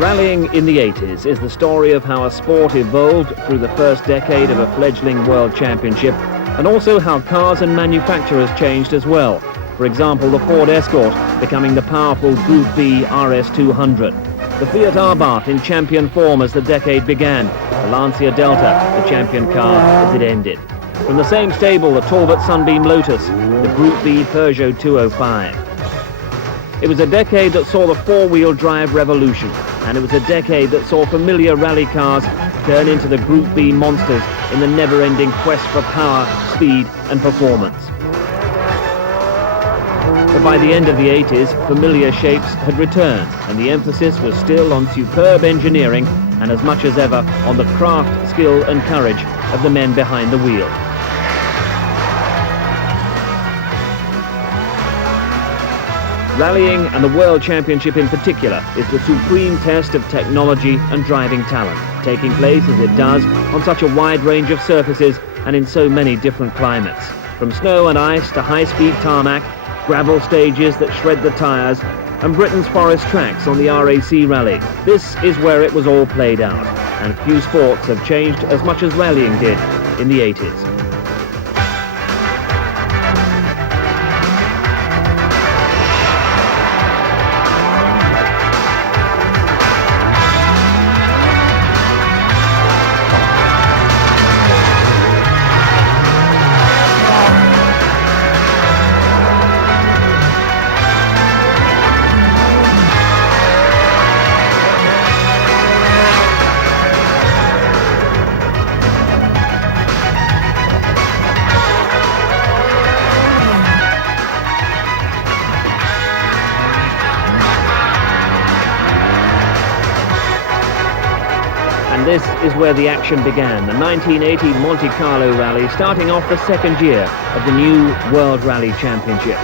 Rallying in the 80s is the story of how a sport evolved through the first decade of a fledgling world championship, and also how cars and manufacturers changed as well. For example, the Ford Escort becoming the powerful Group B RS200. The Fiat Abarth in champion form as the decade began. The Lancia Delta, the champion car, as it ended. From the same stable, the Talbot Sunbeam Lotus, the Group B Peugeot 205. It was a decade that saw the four-wheel drive revolution, and it was a decade that saw familiar rally cars turn into the Group B monsters in the never-ending quest for power, speed and performance. But by the end of the 80s, familiar shapes had returned, and the emphasis was still on superb engineering and as much as ever on the craft, skill and courage of the men behind the wheel. Rallying, and the World Championship in particular, is the supreme test of technology and driving talent, taking place as it does on such a wide range of surfaces and in so many different climates. From snow and ice to high-speed tarmac, gravel stages that shred the tyres, and Britain's forest tracks on the RAC Rally. This is where it was all played out, and few sports have changed as much as rallying did in the 80s. And this is where the action began, the 1980 Monte Carlo Rally, starting off the second year of the new World Rally Championship.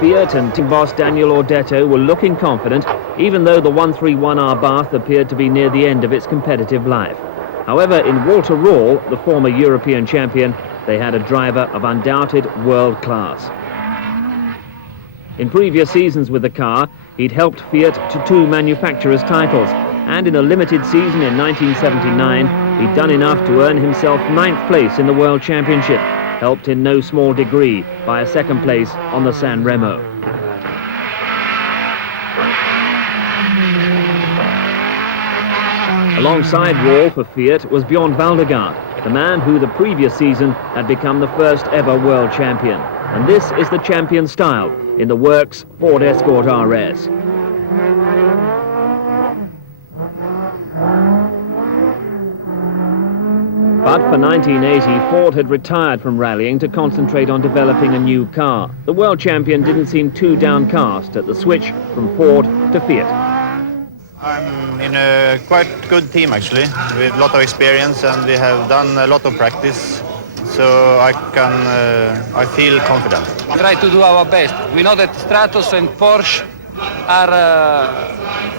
Fiat and team boss Daniel Ordetto were looking confident, even though the 131 Abarth appeared to be near the end of its competitive life. However, in Walter Röhrl, the former European champion, they had a driver of undoubted world class. In previous seasons with the car, he'd helped Fiat to 2 manufacturers' titles, and in a limited season in 1979, he'd done enough to earn himself 9th place in the World Championship, helped in no small degree by a 2nd place on the San Remo. Alongside Röhrl for Fiat was Björn Waldegard, the man who the previous season had become the first ever world champion. And this is the champion style in the works Ford Escort RS. But for 1980, Ford had retired from rallying to concentrate on developing a new car. The world champion didn't seem too downcast at the switch from Ford to Fiat. I'm in a quite good team actually, with a lot of experience, and we have done a lot of practice. So I feel confident. We try to do our best. We know that Stratos and Porsche are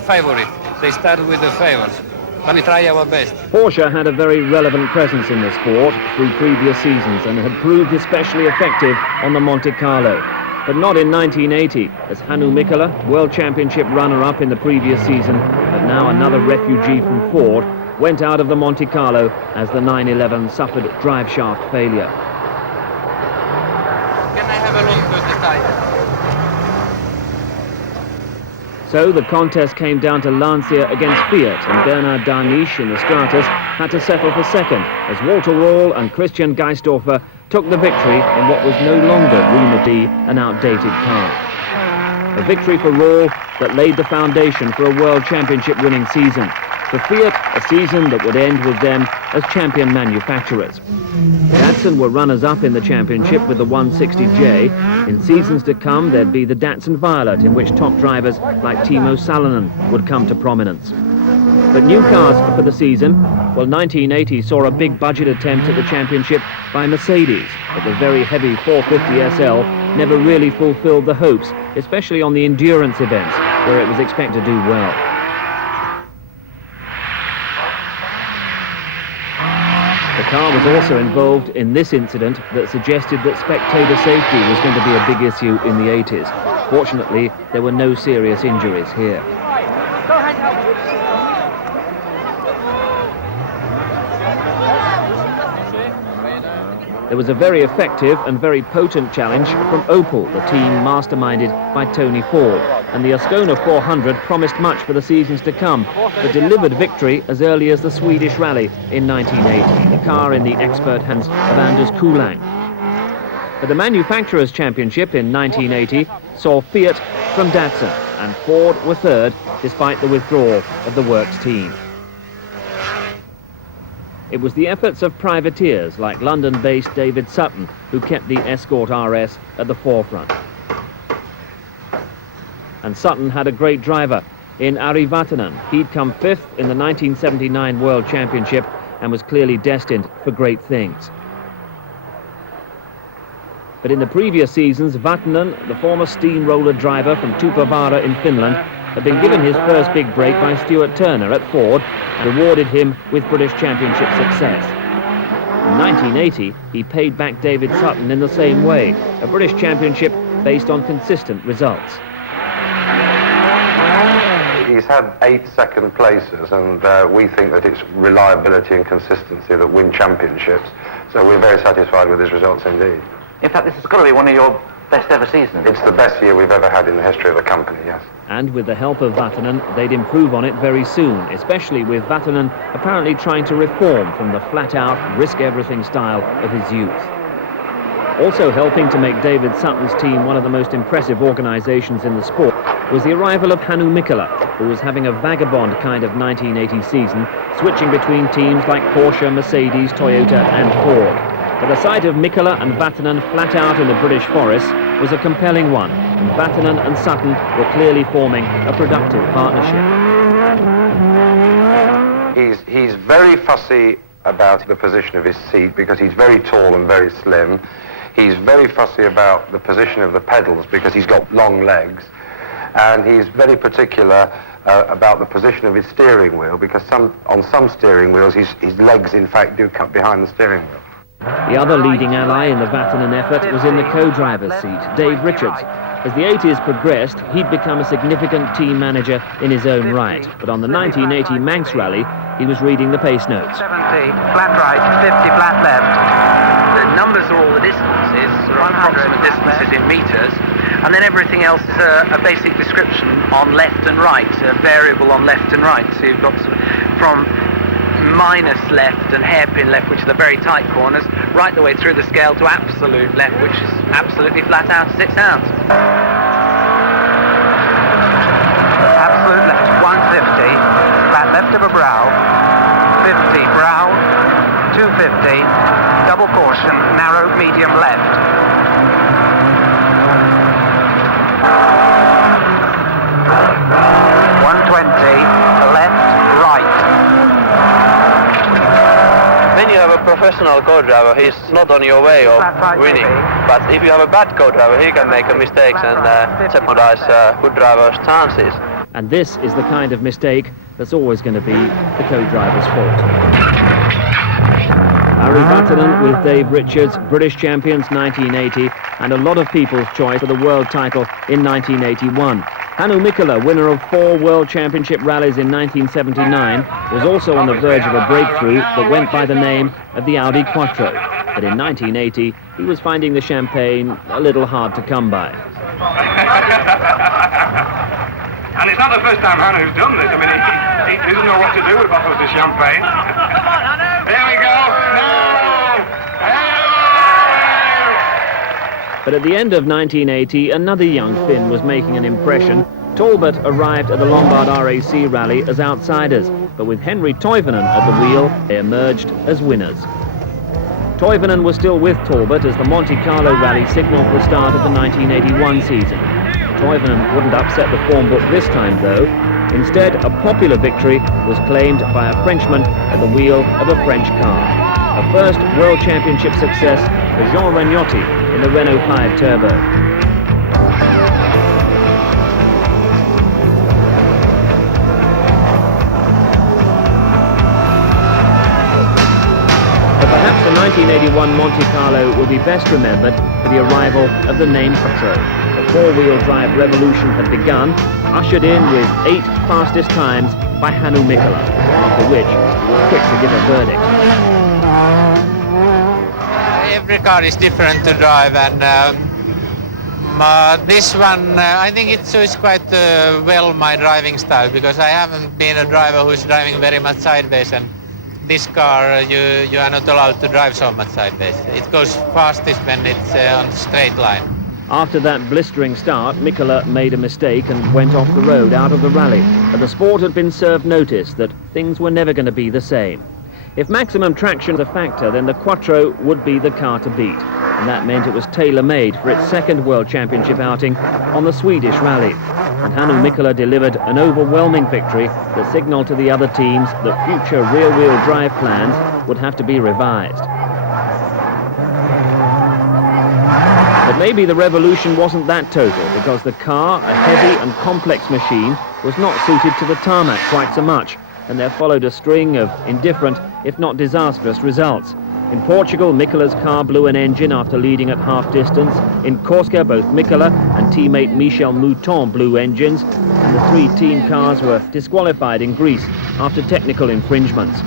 favorite. They start with the favors, but we try our best. Porsche had a very relevant presence in the sport through previous seasons and had proved especially effective on the Monte Carlo. But not in 1980, as Hannu Mikkola, World Championship runner-up in the previous season, but now another refugee from Ford, went out of the Monte Carlo as the 911 suffered drive shaft failure. Can I have a look at the tire? So the contest came down to Lancia against Fiat, and Bernard Darniche in the Stratus had to settle for 2nd, as Walter Röhrl and Christian Geisdorfer took the victory in what was no longer rumoured to be an outdated car. A victory for Röhrl that laid the foundation for a World Championship winning season. For Fiat, a season that would end with them as champion manufacturers. Datsun were runners-up in the championship with the 160J. In seasons to come, there'd be the Datsun Violet, in which top drivers like Timo Salonen would come to prominence. But new cars for the season, well, 1980 saw a big budget attempt at the championship by Mercedes, but the very heavy 450 SL never really fulfilled the hopes, especially on the endurance events, where it was expected to do well. The car was also involved in this incident that suggested that spectator safety was going to be a big issue in the 80s. Fortunately, there were no serious injuries here. There was a very effective and very potent challenge from Opel, the team masterminded by Tony Ford, and the Ascona 400 promised much for the seasons to come, but delivered victory as early as the Swedish Rally in 1980, the car in the expert hands of Anders Kulang. But the Manufacturers' Championship in 1980 saw Fiat from Datsun, and Ford were third, despite the withdrawal of the Works team. It was the efforts of privateers like London-based David Sutton who kept the Escort RS at the forefront. And Sutton had a great driver in Ari Vatanen. He'd come fifth in the 1979 World Championship and was clearly destined for great things. But in the previous seasons, Vatanen, the former steamroller driver from Tupovara in Finland, had been given his first big break by Stuart Turner at Ford and rewarded him with British Championship success. In 1980, he paid back David Sutton in the same way, a British Championship based on consistent results. He's had 8 second places, and we think that it's reliability and consistency that win championships, so we're very satisfied with his results indeed. In fact, this has got to be one of your best ever seasons. It's the best year we've ever had in the history of the company, yes. And with the help of Vatanen, they'd improve on it very soon, especially with Vatanen apparently trying to reform from the flat-out, risk-everything style of his youth. Also helping to make David Sutton's team one of the most impressive organisations in the sport was the arrival of Hannu Mikkola, who was having a vagabond kind of 1980 season, switching between teams like Porsche, Mercedes, Toyota and Ford. But the sight of Mikkola and Vatanen flat out in the British forest was a compelling one, and Vatanen and Sutton were clearly forming a productive partnership. He's very fussy about the position of his seat because he's very tall and very slim. He's very fussy about the position of the pedals because he's got long legs. And he's very particular about the position of his steering wheel because on some steering wheels his legs in fact do cut behind the steering wheel. The other leading ally in the Vatanen effort was in the co-driver's seat, Dave Richards. As the 80s progressed, he'd become a significant team manager in his own right. But on the 1980 Manx Rally, he was reading the pace notes. 70 flat right, 50 flat left. The numbers are all the distances, approximate distances in meters, and then everything else is a basic description on left and right, a variable on left and right. So you've got from minus left and hairpin left, which are the very tight corners, right the way through the scale to absolute left, which is absolutely flat out as it sounds. Absolute left, 150, flat left of a brow, 50 brow, 250, double caution, narrow medium left. 120, left, right. When you have a professional co-driver, he's not on your way of winning. But if you have a bad co-driver, he can make a mistakes and jeopardize good driver's chances. And this is the kind of mistake that's always going to be the co-driver's fault. Ari Vatanen with Dave Richards, British champions 1980, and a lot of people's choice for the world title in 1981. Hannu Mikkola, winner of 4 World Championship rallies in 1979, was also on the verge of a breakthrough that went by the name of the Audi Quattro. But in 1980, he was finding the champagne a little hard to come by. And it's not the first time Hannu's done this. I mean, he doesn't know what to do with bottles of champagne. Come on, Hannu! Here we go! No! But at the end of 1980, another young Finn was making an impression. Talbot arrived at the Lombard RAC rally as outsiders, but with Henri Toivonen at the wheel, they emerged as winners. Toivonen was still with Talbot as the Monte Carlo rally signalled the start of the 1981 season. Toivonen wouldn't upset the form book this time, though. Instead, a popular victory was claimed by a Frenchman at the wheel of a French car. A first World Championship success for Jean Ragnotti in the Renault 5 Turbo. But perhaps the 1981 Monte Carlo will be best remembered for the arrival of the name Quattro. four-wheel drive revolution had begun, ushered in with 8 fastest times by Hannu Mikkola, after which he was quick to give a verdict. Every car is different to drive, and this one, I think it suits quite well my driving style, because I haven't been a driver who's driving very much sideways, and this car you are not allowed to drive so much sideways. It goes fastest when it's on a straight line. After that blistering start, Mikkola made a mistake and went off the road out of the rally, but the sport had been served notice that things were never going to be the same. If maximum traction was a factor, then the Quattro would be the car to beat, and that meant it was tailor-made for its second World Championship outing on the Swedish rally. And Hannu Mikkola delivered an overwhelming victory that signalled to the other teams that future rear-wheel drive plans would have to be revised. But maybe the revolution wasn't that total, because the car, a heavy and complex machine, was not suited to the tarmac quite so much, and there followed a string of indifferent, if not disastrous, results. In Portugal, Mikkola's car blew an engine after leading at half distance. In Corsica, both Mikkola and teammate Michel Mouton blew engines, and the 3 team cars were disqualified in Greece after technical infringements.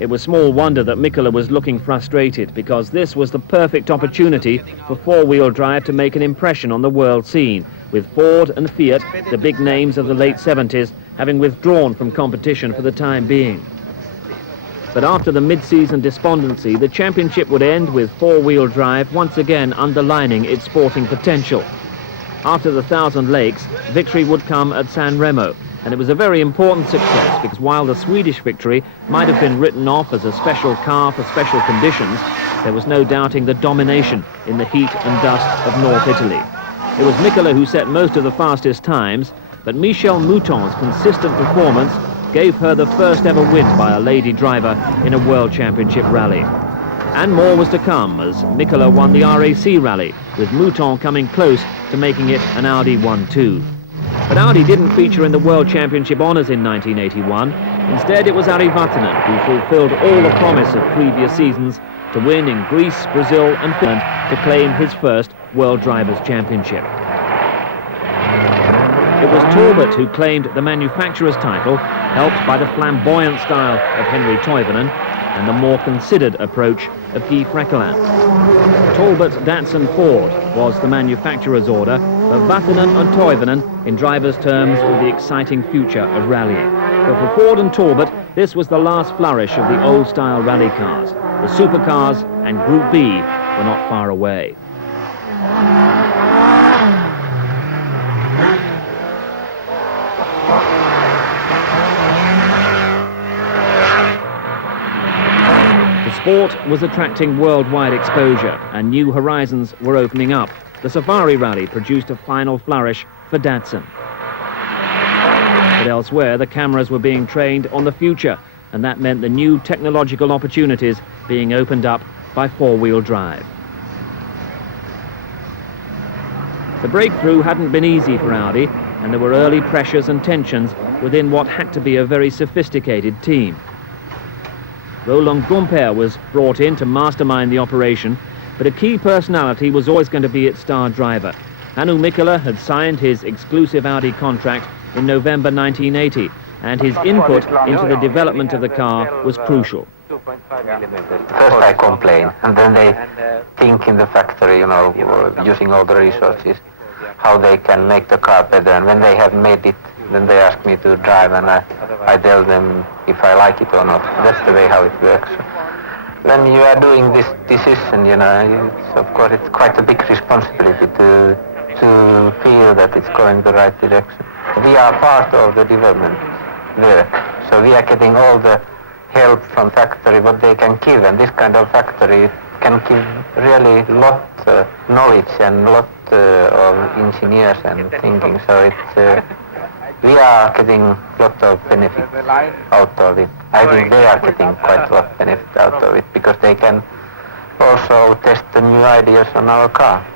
It was small wonder that Mikkola was looking frustrated, because this was the perfect opportunity for four-wheel drive to make an impression on the world scene, with Ford and Fiat, the big names of the late 70s, having withdrawn from competition for the time being. But after the mid-season despondency, the championship would end with four-wheel drive once again underlining its sporting potential. After the Thousand Lakes, victory would come at San Remo, and it was a very important success, because while the Swedish victory might have been written off as a special car for special conditions, there was no doubting the domination in the heat and dust of North Italy. It was Mikkola who set most of the fastest times, but Michel Mouton's consistent performance gave her the first ever win by a lady driver in a World Championship rally. And more was to come, as Mikkola won the RAC rally, with Mouton coming close to making it an Audi 1-2. But Audi didn't feature in the World Championship honours in 1981. Instead, it was Ari Vatanen who fulfilled all the promise of previous seasons to win in Greece, Brazil and Finland to claim his first World Drivers' Championship. It was Talbot who claimed the manufacturer's title, helped by the flamboyant style of Henri Toivonen and the more considered approach of Guy Freckelin. Talbot Datsun Ford was the manufacturer's order, but Vatanen and Toivonen in drivers' terms with the exciting future of rallying. But for Ford and Talbot, this was the last flourish of the old-style rally cars. The supercars and Group B were not far away. Sport was attracting worldwide exposure, and new horizons were opening up. The Safari Rally produced a final flourish for Datsun. But elsewhere, the cameras were being trained on the future, and that meant the new technological opportunities being opened up by four-wheel drive. The breakthrough hadn't been easy for Audi, and there were early pressures and tensions within what had to be a very sophisticated team. Roland Gumpert was brought in to mastermind the operation, but a key personality was always going to be its star driver. Hannu Mikkola had signed his exclusive Audi contract in November 1980, and his input into the development of the car was crucial. First I complain, and then they think in the factory, using all the resources, how they can make the car better, and when they have made it, then they ask me to drive, and I tell them if I like it or not. That's the way how it works. When you are doing this decision, of course it's quite a big responsibility to feel that it's going the right direction. We are part of the development there, so we are getting all the help from factory what they can give, and this kind of factory can give really lot knowledge and lot of engineers and thinking. So it's we are getting a lot of benefit out of it. I think they are getting quite a lot of benefit out of it, because they can also test the new ideas on our car.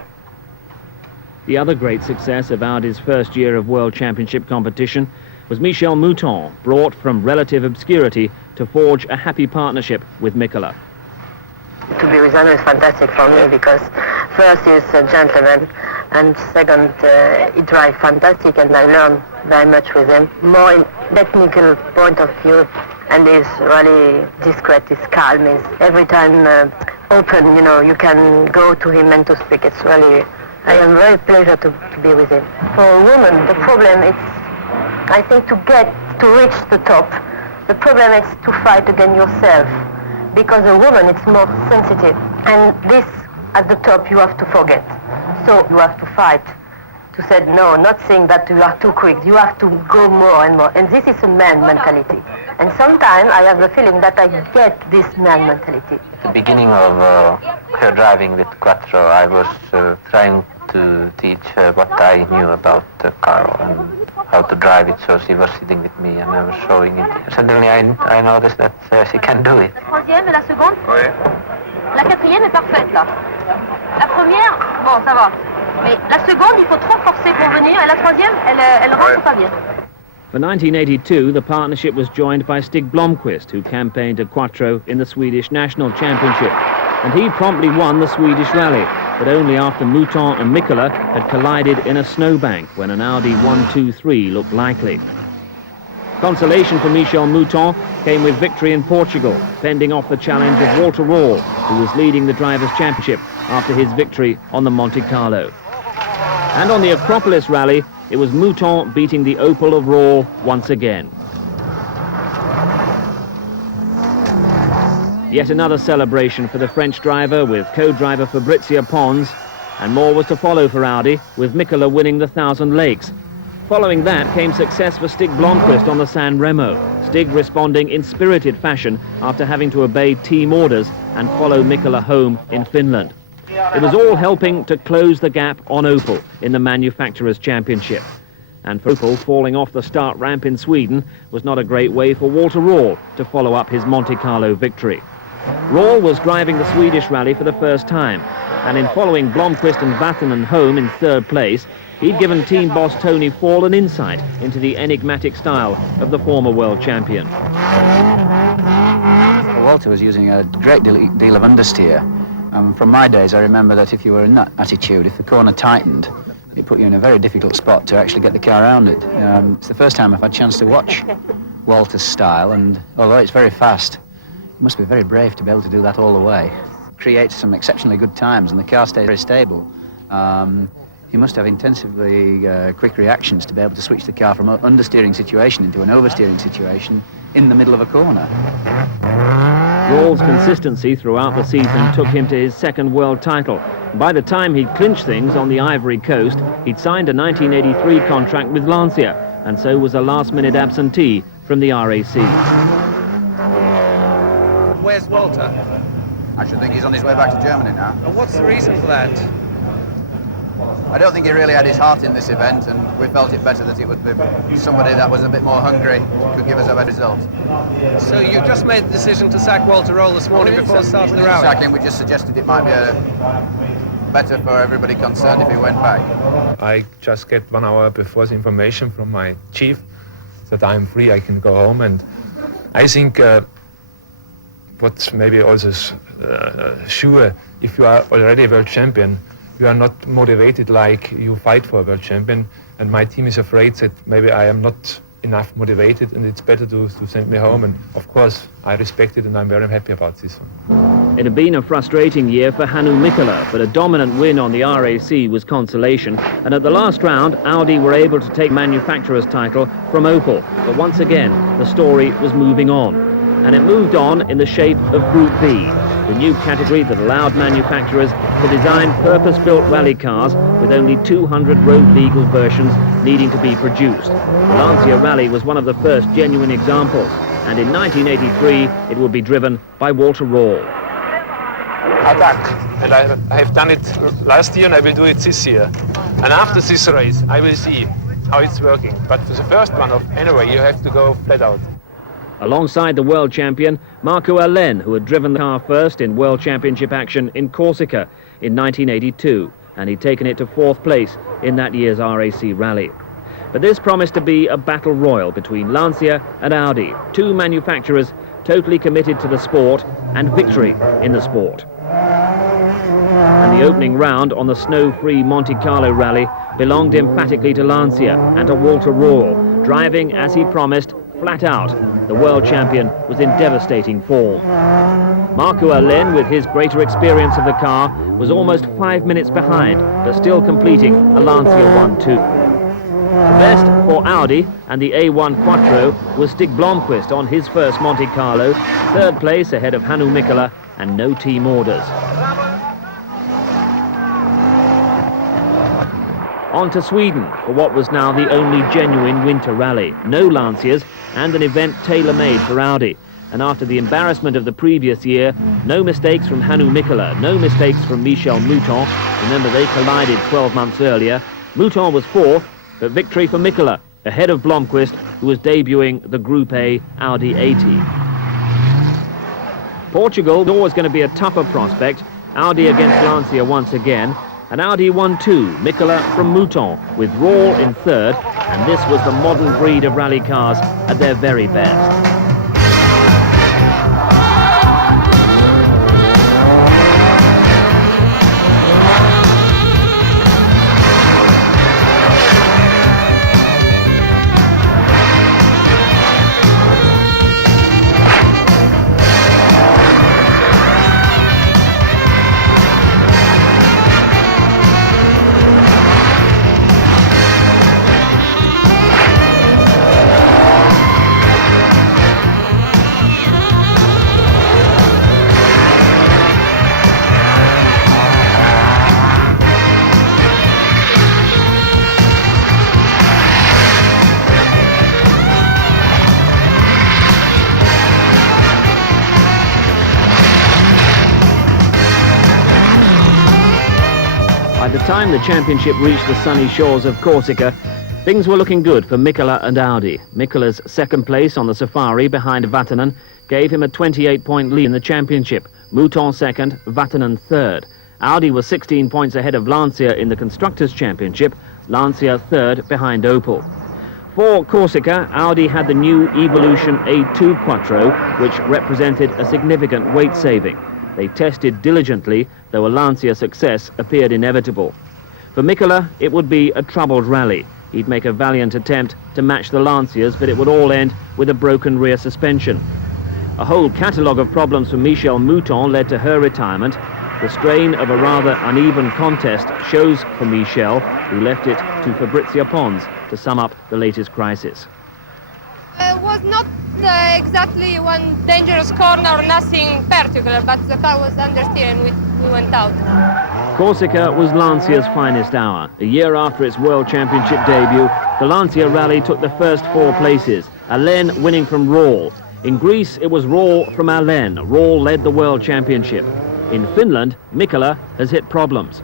The other great success of Audi's first year of World Championship competition was Michel Mouton, brought from relative obscurity to forge a happy partnership with Mikkola. to be with Hannu is fantastic for me because first he's a gentleman and second he drives fantastic and I learn very much with him. More in technical point of view and he's really discreet, he's calm. He's every time open, you know, you can go to him and to speak. It's really, I am very pleased to be with him. For a woman, the problem is, I think to reach the top, the problem is to fight against yourself. Because a woman is more sensitive. And this, at the top, you have to forget. So you have to fight. To say, no, not saying that you are too quick. You have to go more and more. And this is a man mentality. And sometimes I have the feeling that I get this man mentality. At the beginning of her driving with Quattro, I was trying to teach her what I knew about the car and how to drive it, so she was sitting with me and I was showing it. Suddenly I noticed that she can do it. La troisième et la seconde. Oui. La quatrième est parfaite là. La première, bon ça va. Mais la seconde, il faut trop forcer pour venir et la troisième, elle rentre pas bien. For 1982, the partnership was joined by Stig Blomqvist, who campaigned at Quattro in the Swedish National Championship. And he promptly won the Swedish Rally, but only after Mouton and Mikkola had collided in a snowbank when an Audi 123 looked likely. Consolation for Michel Mouton came with victory in Portugal, fending off the challenge of Walter Röhrl, who was leading the Drivers' Championship after his victory on the Monte Carlo. And on the Acropolis Rally, it was Mouton beating the Opel of Röhrl once again. Yet another celebration for the French driver with co-driver Fabrizio Pons, and more was to follow for Audi, with Mikkola winning the Thousand Lakes. Following that came success for Stig Blomqvist on the San Remo, Stig responding in spirited fashion after having to obey team orders and follow Mikkola home in Finland. It was all helping to close the gap on Opel in the Manufacturers' Championship. And for Opel, falling off the start ramp in Sweden was not a great way for Walter Röhrl to follow up his Monte Carlo victory. Röhrl was driving the Swedish rally for the first time, and in following Blomqvist and Vatanen home in third place, he'd given team boss Tony Fall an insight into the enigmatic style of the former world champion. Walter was using a great deal of understeer. From my days, I remember that if you were in that attitude, if the corner tightened, it put you in a very difficult spot to actually get the car around it. It's the first time I've had a chance to watch Walter's style, and although it's very fast, it must be very brave to be able to do that all the way. Creates some exceptionally good times, and the car stays very stable. He must have intensively quick reactions to be able to switch the car from an understeering situation into an oversteering situation in the middle of a corner. Röhrl's consistency throughout the season took him to his second world title. By the time he'd clinched things on the Ivory Coast, he'd signed a 1983 contract with Lancia, and so was a last-minute absentee from the RAC. Where's Walter? I should think he's on his way back to Germany now. And what's the reason for that? I don't think he really had his heart in this event, and we felt it better that it would be somebody that was a bit more hungry, could give us a better result. So you just made the decision to sack Walter Röhrl this morning before starting the rally? Sacking, we just suggested it might be better for everybody concerned if he went back. I just get 1 hour before the information from my chief that I'm free, I can go home, and I think what's maybe also sure, if you are already a world champion, you are not motivated like you fight for a world champion, and my team is afraid that maybe I am not enough motivated and it's better to send me home, and of course I respect it and I'm very happy about this one. It had been a frustrating year for Hannu Mikkola, but a dominant win on the RAC was consolation, and at the last round Audi were able to take manufacturer's title from Opel, but once again the story was moving on, and it moved on in the shape of Group B, the new category that allowed manufacturers to design purpose-built rally cars with only 200 road-legal versions needing to be produced. The Lancia Rally was one of the first genuine examples, and in 1983 it would be driven by Walter Röhrl. Attack, and I have done it last year and I will do it this year. And after this race I will see how it's working, but for the first one anyway you have to go flat out. Alongside the world champion, Marco Allen, who had driven the car first in World Championship action in Corsica in 1982, and he'd taken it to 4th place in that year's RAC rally. But this promised to be a battle royal between Lancia and Audi, two manufacturers totally committed to the sport and victory in the sport. opening round on the snow-free Monte Carlo rally belonged emphatically to Lancia and to Walter Röhrl, driving, as he promised, flat out. The world champion was in devastating form. Marco Alén, with his greater experience of the car, was almost 5 minutes behind, but still completing a Lancia 1-2. The best for Audi and the A1 Quattro was Stig Blomqvist on his first Monte Carlo, third place ahead of Hannu Mikkola, and no team orders. On to Sweden for what was now the only genuine winter rally. No Lancias and an event tailor-made for Audi. And after the embarrassment of the previous year, no mistakes from Hannu Mikkola, no mistakes from Michel Mouton. Remember, they collided 12 months earlier. Mouton was fourth, but victory for Mikkola, ahead of Blomqvist, who was debuting the Group A Audi 80. Portugal was always going to be a tougher prospect. Audi against Lancia once again. And Audi 1-2, Mikkola from Mouton, with Röhrl in third, and this was the modern breed of rally cars at their very best. By the time the championship reached the sunny shores of Corsica, things were looking good for Mikkola and Audi. Mikkola's second place on the Safari behind Vatanen gave him a 28-point lead in the championship. Mouton second, Vatanen third. Audi was 16 points ahead of Lancia in the Constructors' Championship, Lancia third behind Opel. For Corsica, Audi had the new Evolution A2 Quattro, which represented a significant weight saving. They tested diligently, though a Lancia success appeared inevitable. For Mikkola, it would be a troubled rally. He'd make a valiant attempt to match the Lancias, but it would all end with a broken rear suspension. A whole catalogue of problems for Michel Mouton led to her retirement. The strain of a rather uneven contest shows for Michel, who left it to Fabrizio Pons to sum up the latest crisis. It was not exactly one dangerous corner, nothing particular, but the car was understeer and we went out. Corsica was Lancia's finest hour. A year after its World Championship debut, the Lancia rally took the first 4 places, Alén winning from Röhrl. In Greece, it was Röhrl from Alén. Röhrl led the World Championship. In Finland, Mikkola has hit problems.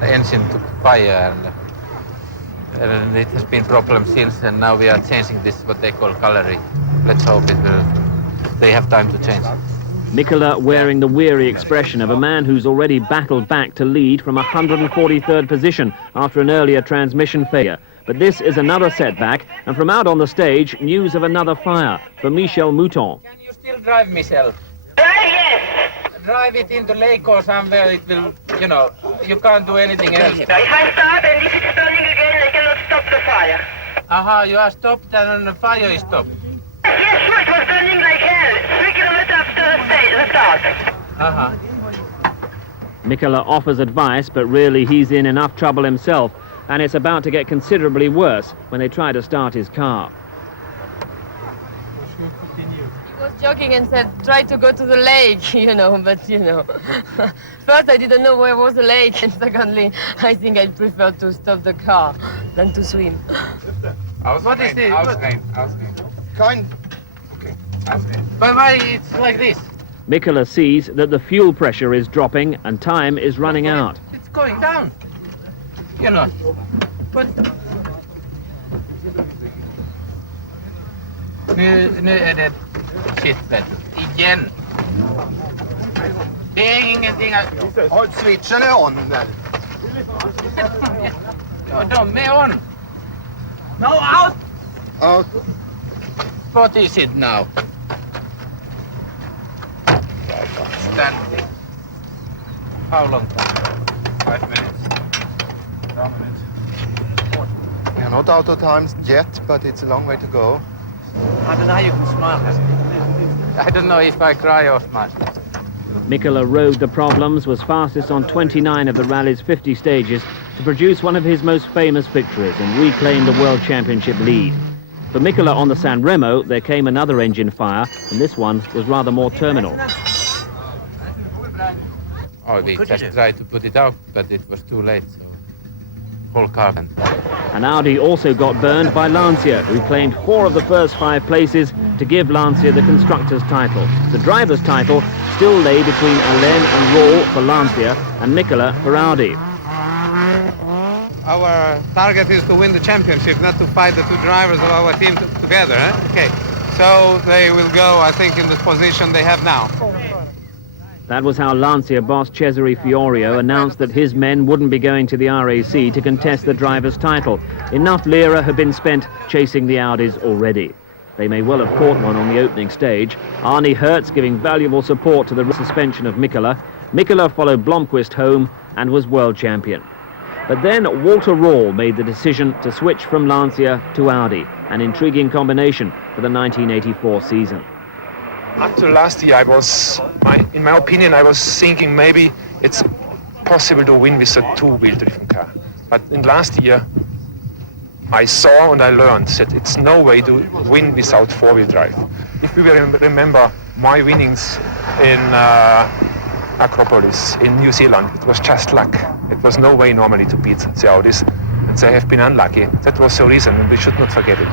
The engine took fire and it has been problems since, and now we are changing this, what they call gallery. Let's hope they have time to change. Mikkola wearing the weary expression of a man who's already battled back to lead from 143rd position after an earlier transmission failure. But this is another setback, and from out on the stage, news of another fire for Michel Mouton. Can you still drive, Michel? Yes. Drive it into lake or somewhere, it will, you know, you can't do anything else. If I start and if it's turning again, I cannot stop the fire. Aha, you are stopped and the fire is stopped. Yes, sure, it was burning like hell. 3 kilometers after the start. Uh-huh. Mikkola offers advice, but really he's in enough trouble himself, and it's about to get considerably worse when they try to start his car. He was joking and said, try to go to the lake, you know, but, you know. First, I didn't know where was the lake, and secondly, I think I'd prefer to stop the car than to swim. What is this? Kind. Okay. But why it's like this? Mikkola sees that the fuel pressure is dropping and time is running out. It's going down. You know. But nu är det shitbed. Igen. Det är ingenting att... Switchen är on där. Ja, de är on. No, out! Out. What is it now? Stand. How long time? 5 minutes. We are not out of time yet, but it's a long way to go. I don't know how you can smile. I don't know if I cry or smile. Mikkola rode the problems, was fastest on 29 of the rally's 50 stages to produce one of his most famous victories and reclaim the World Championship lead. For Mikkola on the San Remo, there came another engine fire, and this one was rather more terminal. Oh, we just tried to put it out, but it was too late, so whole car went. And Audi also got burned by Lancia, who claimed 4 of the first 5 places to give Lancia the constructors' title. The drivers' title still lay between Alain and Rall for Lancia and Mikkola for Audi. Our target is to win the championship, not to fight the 2 drivers of our team together. Eh? Okay, so they will go, I think, in the position they have now. That was how Lancia boss Cesare Fiorio announced that his men wouldn't be going to the RAC to contest the driver's title. Enough lira had been spent chasing the Audis already. They may well have caught one on the opening stage. Arne Hertz giving valuable support to the suspension of Mikkola. Mikkola followed Blomqvist home and was world champion. But then Walter Rall made the decision to switch from Lancia to Audi, an intriguing combination for the 1984 season. Until last year, in my opinion, I was thinking maybe it's possible to win with a 2-wheel driven car. But in last year, I saw and I learned that it's no way to win without 4-wheel drive. If we remember my winnings in Acropolis in New Zealand, it was just luck. It was no way normally to beat the Audis, and they have been unlucky. That was the reason, and we should not forget it.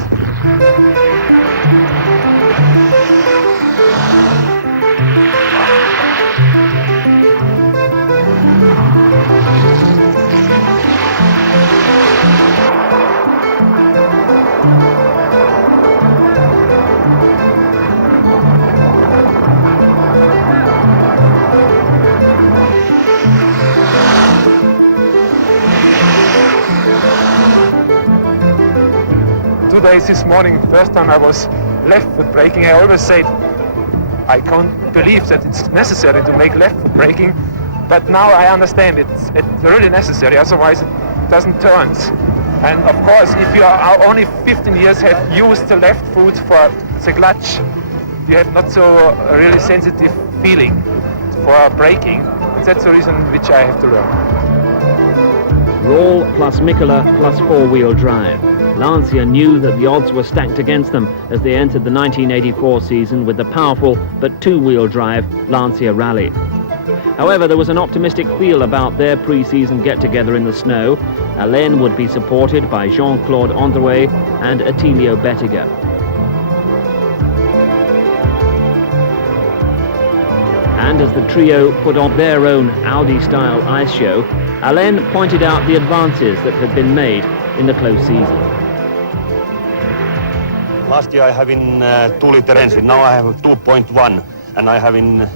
This morning, first time I was left foot braking. I always said I can't believe that it's necessary to make left foot braking, but now I understand it's really necessary, otherwise it doesn't turn. And of course, if you are only 15 years have used the left foot for the clutch, you have not so really sensitive feeling for braking. And that's the reason which I have to learn. Rall plus Mikkola plus 4-wheel drive. Lancia knew that the odds were stacked against them as they entered the 1984 season with the powerful but 2-wheel drive Lancia Rally. However, there was an optimistic feel about their pre-season get-together in the snow. Alain would be supported by Jean-Claude Androuet and Attilio Bettiger. And as the trio put on their own Audi-style ice show, Alain pointed out the advances that had been made in the close season. Last year I have in 2-liter engine, now I have 2.1, and I have in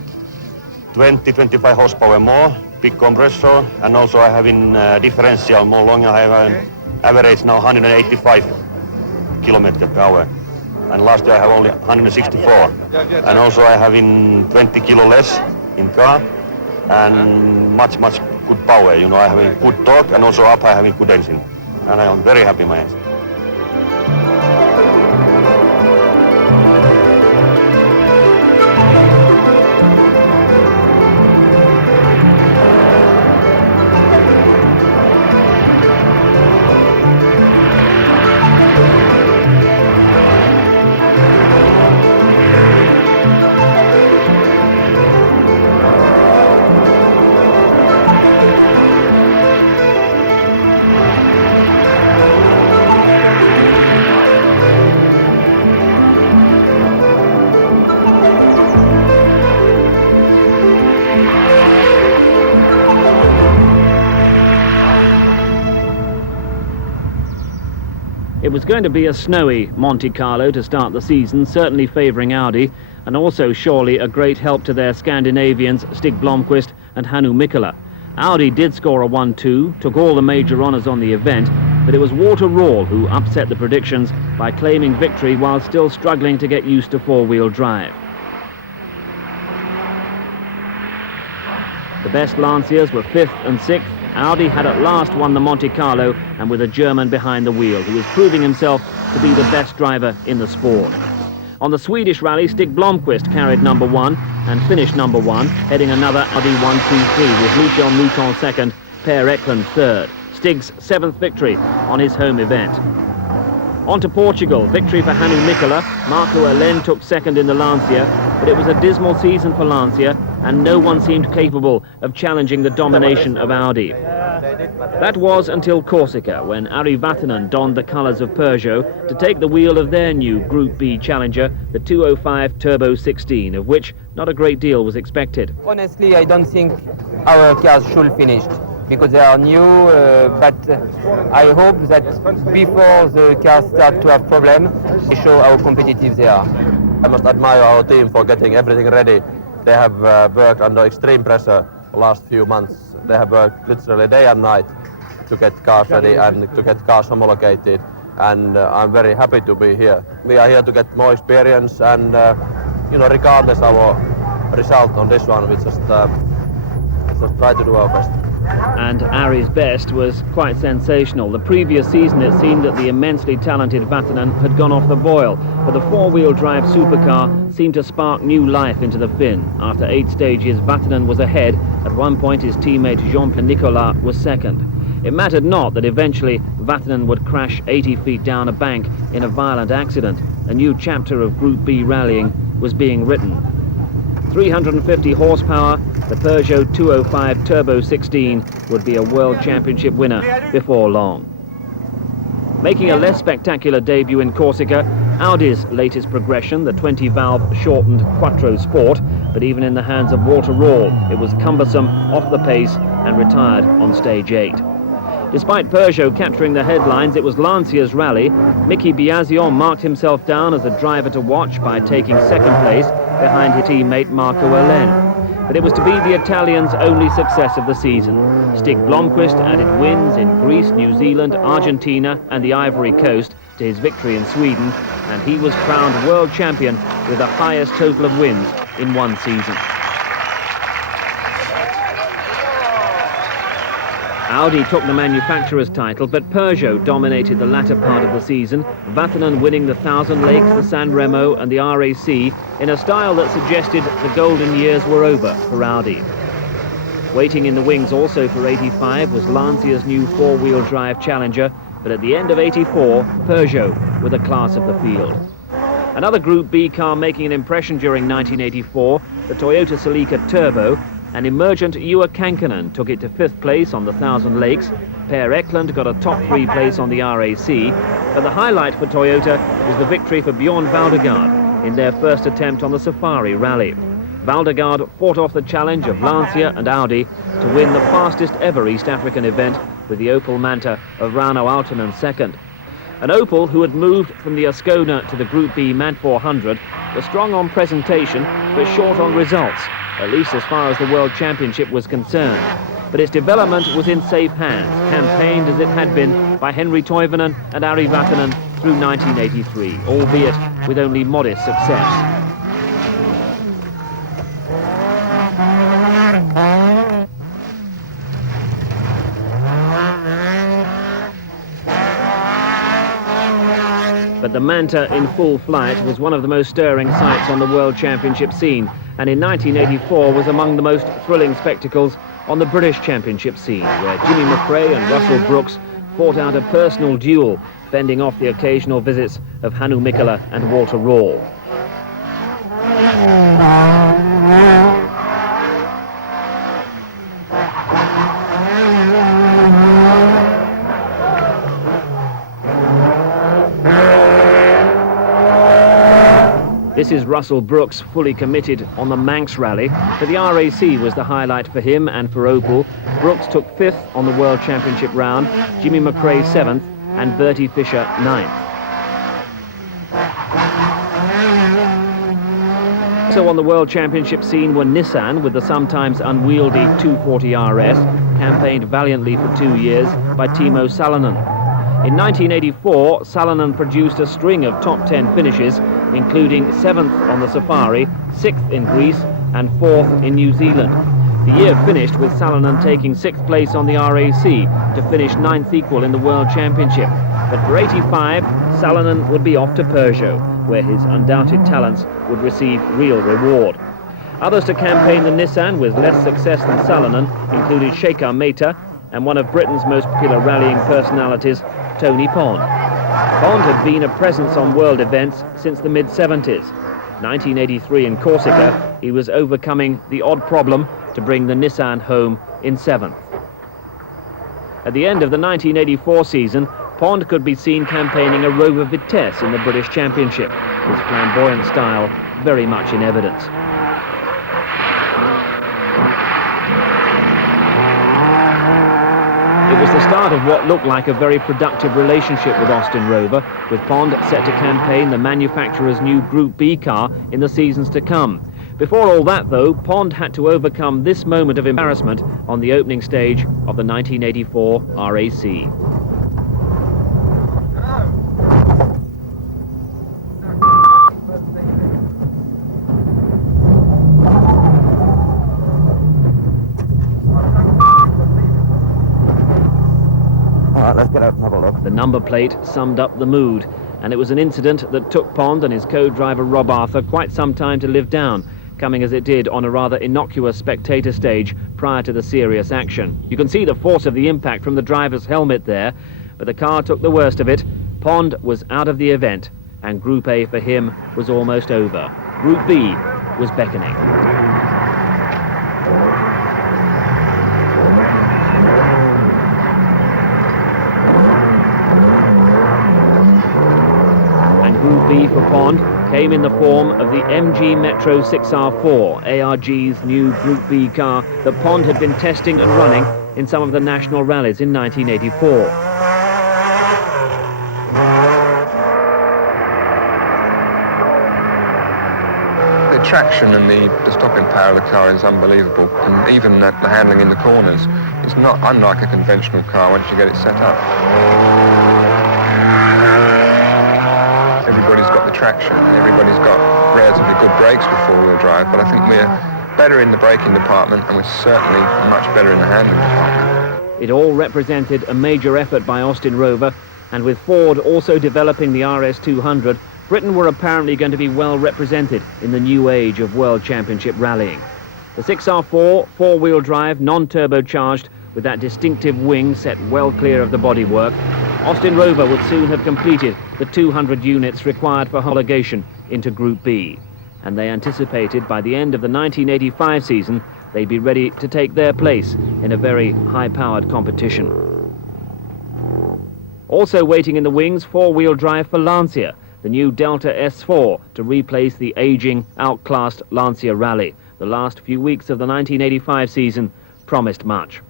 20-25 horsepower more, big compressor, and also I have in differential more longer. I have an average now 185 kilometers per hour, and last year I have only 164. And also I have in 20 kilo less in car, and much good power. You know, I have a good torque, and also up I have a good engine, and I am very happy with my engine. It was going to be a snowy Monte Carlo to start the season, certainly favouring Audi, and also surely a great help to their Scandinavians Stig Blomqvist and Hannu Mikkola. Audi did score a 1-2, took all the major honours on the event, but it was Walter Rall who upset the predictions by claiming victory while still struggling to get used to 4-wheel drive. The best Lanciers were 5th and 6th. Audi had at last won the Monte Carlo, and with a German behind the wheel, who was proving himself to be the best driver in the sport. On the Swedish rally, Stig Blomqvist carried number 1 and finished number 1, heading another Audi 1-2-3 with Michel Mouton second, Per Eklund third. Stig's 7th victory on his home event. On to Portugal, victory for Hannu Mikkola. Marco Alen took second in the Lancia, but it was a dismal season for Lancia, and no one seemed capable of challenging the domination of Audi. That was until Corsica, when Ari Vatanen donned the colours of Peugeot to take the wheel of their new Group B challenger, the 205 Turbo 16, of which not a great deal was expected. Honestly, I don't think our cars should finish, because they are new, but I hope that before the cars start to have problems, they show how competitive they are. I must admire our team for getting everything ready. They have worked under extreme pressure the last few months. They have worked literally day and night to get cars ready and to get cars homologated, and I'm very happy to be here. We are here to get more experience, and regardless of our result on this one, we just try to do our best. And Ari's best was quite sensational. The previous season it seemed that the immensely talented Vatanen had gone off the boil, but the four-wheel drive supercar seemed to spark new life into the Finn. After 8 stages, Vatanen was ahead. At one point his teammate Jean-Pierre Nicolas was second. It mattered not that eventually Vatanen would crash 80 feet down a bank in a violent accident. A new chapter of Group B rallying was being written. 350 horsepower, the Peugeot 205 Turbo 16 would be a World Championship winner before long. Making a less spectacular debut in Corsica, Audi's latest progression, the 20-valve shortened Quattro Sport, but even in the hands of Walter Röhrl, it was cumbersome, off the pace, and retired on stage 8. Despite Peugeot capturing the headlines, it was Lancia's rally. Mickey Biasion marked himself down as a driver to watch by taking second place behind his teammate Marco Alen. But it was to be the Italians' only success of the season. Stig Blomqvist added wins in Greece, New Zealand, Argentina and the Ivory Coast to his victory in Sweden, and he was crowned world champion with the highest total of wins in one season. Audi took the manufacturer's title, but Peugeot dominated the latter part of the season, Vatanen winning the Thousand Lakes, the San Remo and the RAC in a style that suggested the golden years were over for Audi. Waiting in the wings also for 85 was Lancia's new four-wheel drive challenger, but at the end of 84, Peugeot were the class of the field. Another Group B car making an impression during 1984, the Toyota Celica Turbo, and emergent Juha Kankkunen took it to 5th place on the Thousand Lakes. Per Eklund got a top 3 place on the RAC, but the highlight for Toyota was the victory for Bjorn Valdegaard in their first attempt on the Safari Rally. Valdegaard fought off the challenge of Lancia and Audi to win the fastest ever East African event with the Opel Manta of Rauno Aaltonen second. An Opel who had moved from the Ascona to the Group B MAD 400 was strong on presentation but short on results, at least as far as the World Championship was concerned. But its development was in safe hands, campaigned as it had been by Henri Toivonen and Ari Vatanen through 1983, albeit with only modest success. But the Manta in full flight was one of the most stirring sights on the World Championship scene, and in 1984 was among the most thrilling spectacles on the British Championship scene, where Jimmy McRae and Russell Brooks fought out a personal duel, fending off the occasional visits of Hannu Mikkola and Walter Röhrl. This is Russell Brooks, fully committed on the Manx Rally, but the RAC was the highlight for him and for Opel. Brooks took 5th on the World Championship round, Jimmy McRae 7th, and Bertie Fischer 9th. So on the World Championship scene were Nissan with the sometimes unwieldy 240 RS, campaigned valiantly for 2 years by Timo Salonen. In 1984, Salonen produced a string of top 10 finishes, including 7th on the Safari, 6th in Greece and 4th in New Zealand. The year finished with Salonen taking 6th place on the RAC to finish 9th equal in the World Championship. But for 85, Salonen would be off to Peugeot, where his undoubted talents would receive real reward. Others to campaign the Nissan with less success than Salonen included Shekhar Mehta and one of Britain's most popular rallying personalities, Tony Pond. Pond had been a presence on world events since the mid-70s. 1983 in Corsica, he was overcoming the odd problem to bring the Nissan home in 7th. At the end of the 1984 season, Pond could be seen campaigning a Rover Vitesse in the British Championship, his flamboyant style very much in evidence. It was the start of what looked like a very productive relationship with Austin Rover, with Pond set to campaign the manufacturer's new Group B car in the seasons to come. Before all that, though, Pond had to overcome this moment of embarrassment on the opening stage of the 1984 RAC. Let's get out and have a look. The number plate summed up the mood, and it was an incident that took Pond and his co-driver Rob Arthur quite some time to live down, coming as it did on a rather innocuous spectator stage prior to the serious action. You can see the force of the impact from the driver's helmet there, but the car took the worst of it. Pond was out of the event, and Group A for him was almost over. Group B was beckoning. Group B for Pond came in the form of the MG Metro 6R4, ARG's new Group B car that Pond had been testing and running in some of the national rallies in 1984. The traction and the stopping power of the car is unbelievable, and even the handling in the corners is not unlike a conventional car once you get it set up. Everybody's got the traction, and everybody's got relatively good brakes with four-wheel drive, but I think we're better in the braking department, and we're certainly much better in the handling department. It all represented a major effort by Austin Rover, and with Ford also developing the RS200, Britain were apparently going to be well represented in the new age of World Championship rallying. The 6R4, four-wheel drive, non-turbocharged, with that distinctive wing set well clear of the bodywork, Austin Rover would soon have completed the 200 units required for homologation into Group B, and they anticipated by the end of the 1985 season they'd be ready to take their place in a very high-powered competition. Also waiting in the wings, four-wheel drive for Lancia, the new Delta S4 to replace the aging, outclassed Lancia Rally. The last few weeks of the 1985 season promised much.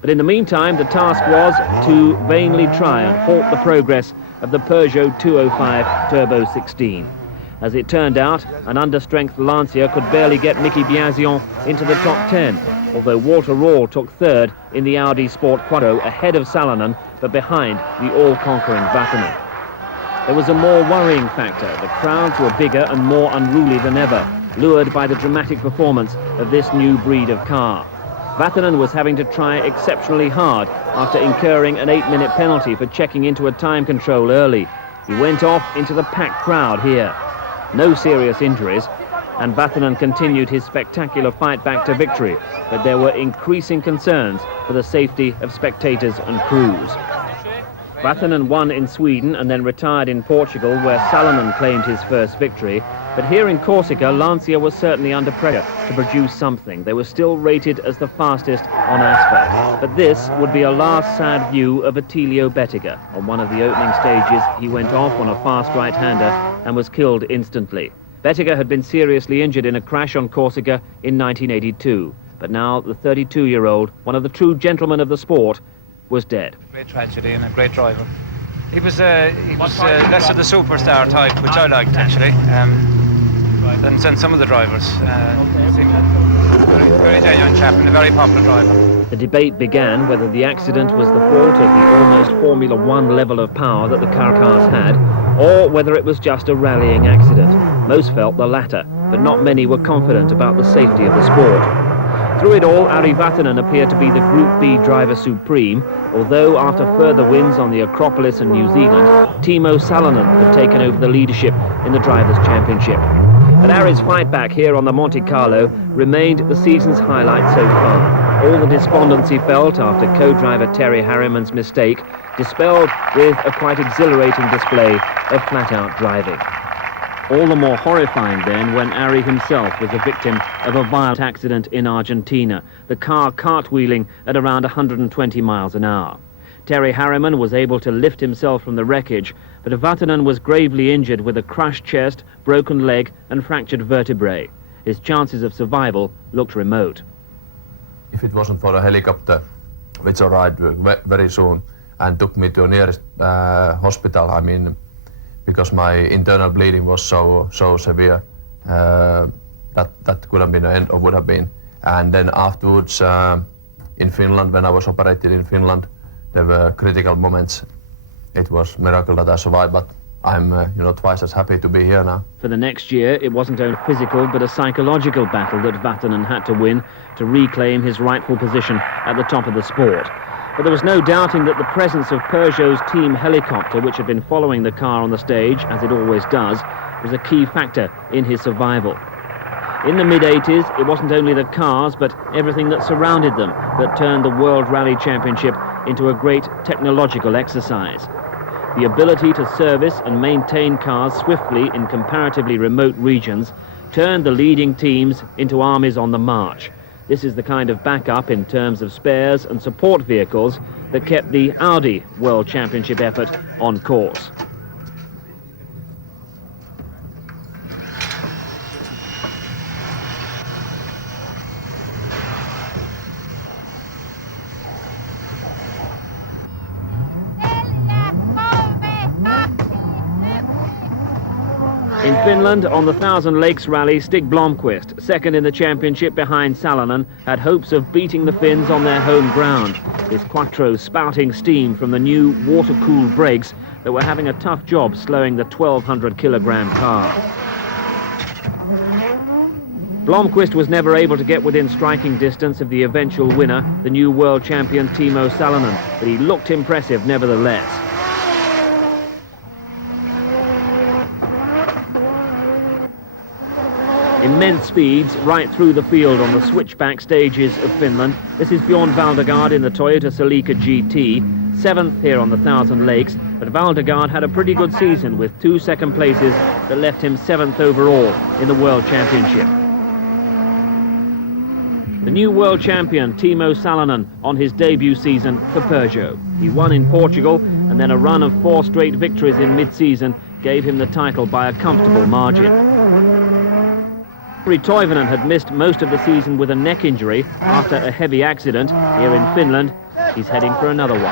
But in the meantime, the task was to vainly try and halt the progress of the Peugeot 205 Turbo 16. As it turned out, an understrength Lancia could barely get Mickey Biasion into the top 10, although Walter Röhrl took third in the Audi Sport Quattro ahead of Salonen, but behind the all-conquering Vatanen. There was a more worrying factor. The crowds were bigger and more unruly than ever, lured by the dramatic performance of this new breed of car. Vatanen was having to try exceptionally hard after incurring an 8-minute penalty for checking into a time control early. He went off into the packed crowd here. No serious injuries, and Vatanen continued his spectacular fight back to victory, but there were increasing concerns for the safety of spectators and crews. Vatanen won in Sweden and then retired in Portugal, where Salonen claimed his first victory. But here in Corsica, Lancia was certainly under pressure to produce something. They were still rated as the fastest on asphalt. But this would be a last sad view of Attilio Bettiger. On one of the opening stages, he went off on a fast right-hander and was killed instantly. Bettiger had been seriously injured in a crash on Corsica in 1982. But now the 32-year-old, one of the true gentlemen of the sport, was dead. Great tragedy and a great driver. He was less of the superstar type, which I liked actually, than some of the drivers. Very genuine chap and a very popular driver. The debate began whether the accident was the fault of the almost Formula One level of power that the cars had, or whether it was just a rallying accident. Most felt the latter, but not many were confident about the safety of the sport. Through it all, Ari Vatanen appeared to be the Group B driver supreme, although after further wins on the Acropolis and New Zealand, Timo Salonen had taken over the leadership in the Drivers' Championship. But Ari's fight back here on the Monte Carlo remained the season's highlight so far. All the despondency felt after co-driver Terry Harriman's mistake dispelled with a quite exhilarating display of flat-out driving. All the more horrifying then when Ari himself was a victim of a violent accident in Argentina, the car cartwheeling at around 120 miles an hour. Terry Harriman was able to lift himself from the wreckage, but Vatanen was gravely injured with a crushed chest, broken leg and fractured vertebrae. His chances of survival looked remote. If it wasn't for a helicopter, which arrived very soon and took me to the nearest hospital, I mean, because my internal bleeding was so severe, that could have been the end, or would have been. And then afterwards, in Finland, when I was operated in Finland, there were critical moments. It was a miracle that I survived, but I'm twice as happy to be here now. For the next year, it wasn't only a physical but a psychological battle that Vatanen had to win to reclaim his rightful position at the top of the sport. But there was no doubting that the presence of Peugeot's team helicopter, which had been following the car on the stage, as it always does, was a key factor in his survival. In the mid-80s, it wasn't only the cars, but everything that surrounded them that turned the World Rally Championship into a great technological exercise. The ability to service and maintain cars swiftly in comparatively remote regions turned the leading teams into armies on the march. This is the kind of backup in terms of spares and support vehicles that kept the Audi World Championship effort on course. In Finland, on the Thousand Lakes Rally, Stig Blomqvist, second in the championship behind Salonen, had hopes of beating the Finns on their home ground, his Quattro spouting steam from the new water-cooled brakes that were having a tough job slowing the 1,200-kilogram car. Blomqvist was never able to get within striking distance of the eventual winner, the new world champion Timo Salonen, but he looked impressive nevertheless. Immense speeds right through the field on the switchback stages of Finland. This is Bjorn Valdegaard in the Toyota Celica GT, 7th here on the Thousand Lakes, but Valdegaard had a pretty good season with 2 second places that left him 7th overall in the World Championship. The new world champion Timo Salonen on his debut season for Peugeot. He won in Portugal, and then a run of 4 straight victories in mid-season gave him the title by a comfortable margin. Jari Toivonen had missed most of the season with a neck injury after a heavy accident here in Finland. He's heading for another one.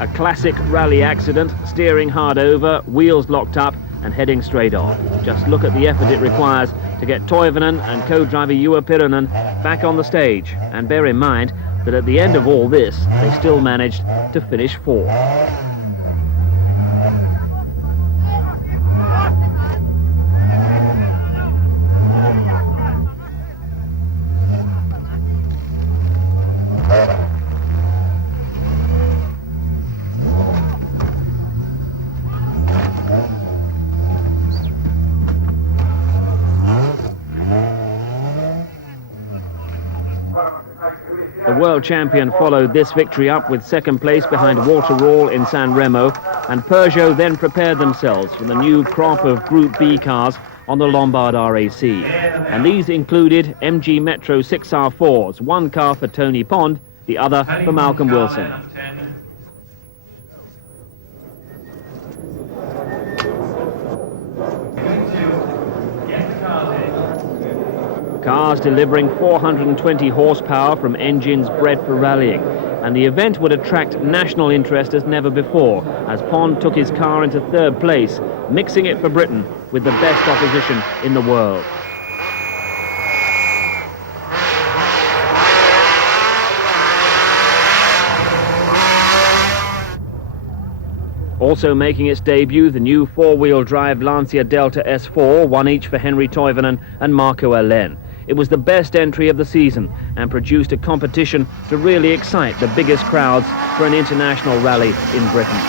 A classic rally accident, steering hard over, wheels locked up and heading straight off. Just look at the effort it requires to get Toivonen and co-driver Juha Pyränen back on the stage. And bear in mind that at the end of all this, they still managed to finish 4th. The world champion followed this victory up with 2nd place behind Waterall in San Remo, and Peugeot then prepared themselves for the new crop of Group B cars on the Lombard RAC. And these included MG Metro 6R4s, one car for Tony Pond, the other for Malcolm Wilson. Cars delivering 420 horsepower from engines bred for rallying. And the event would attract national interest as never before, as Pond took his car into 3rd place, mixing it for Britain with the best opposition in the world. Also making its debut, the new four-wheel drive Lancia Delta S4, one each for Henri Toivonen and Marco Alén. It was the best entry of the season and produced a competition to really excite the biggest crowds for an international rally in Britain.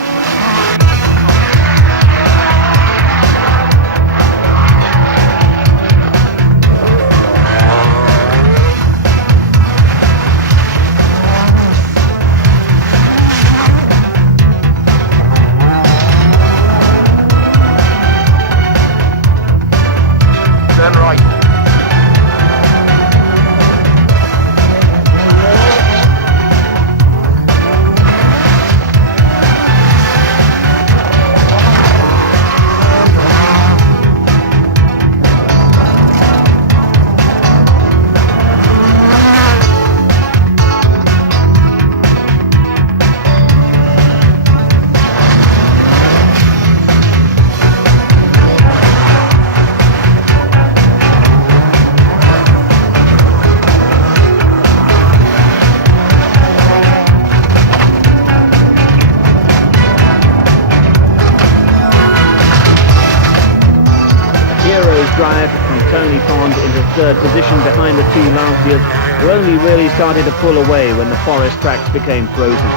Drive from Tony Pond into third position behind the two Lancias, who only really started to pull away when the forest tracks became frozen.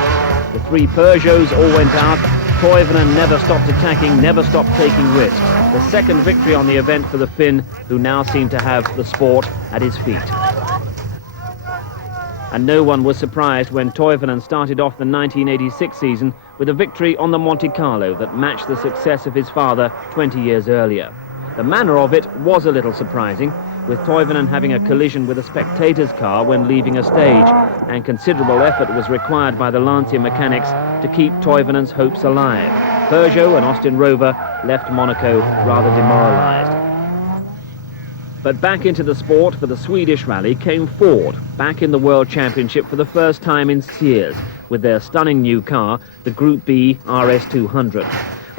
The three Peugeots all went out. Toivonen never stopped attacking, never stopped taking risks. The second victory on the event for the Finn, who now seemed to have the sport at his feet. And no one was surprised when Toivonen started off the 1986 season with a victory on the Monte Carlo that matched the success of his father 20 years earlier. The manner of it was a little surprising, with Toivonen having a collision with a spectator's car when leaving a stage, and considerable effort was required by the Lancia mechanics to keep Toivonen's hopes alive. Peugeot and Austin Rover left Monaco rather demoralised. But back into the sport for the Swedish rally came Ford, back in the World Championship for the first time in years, with their stunning new car, the Group B RS200.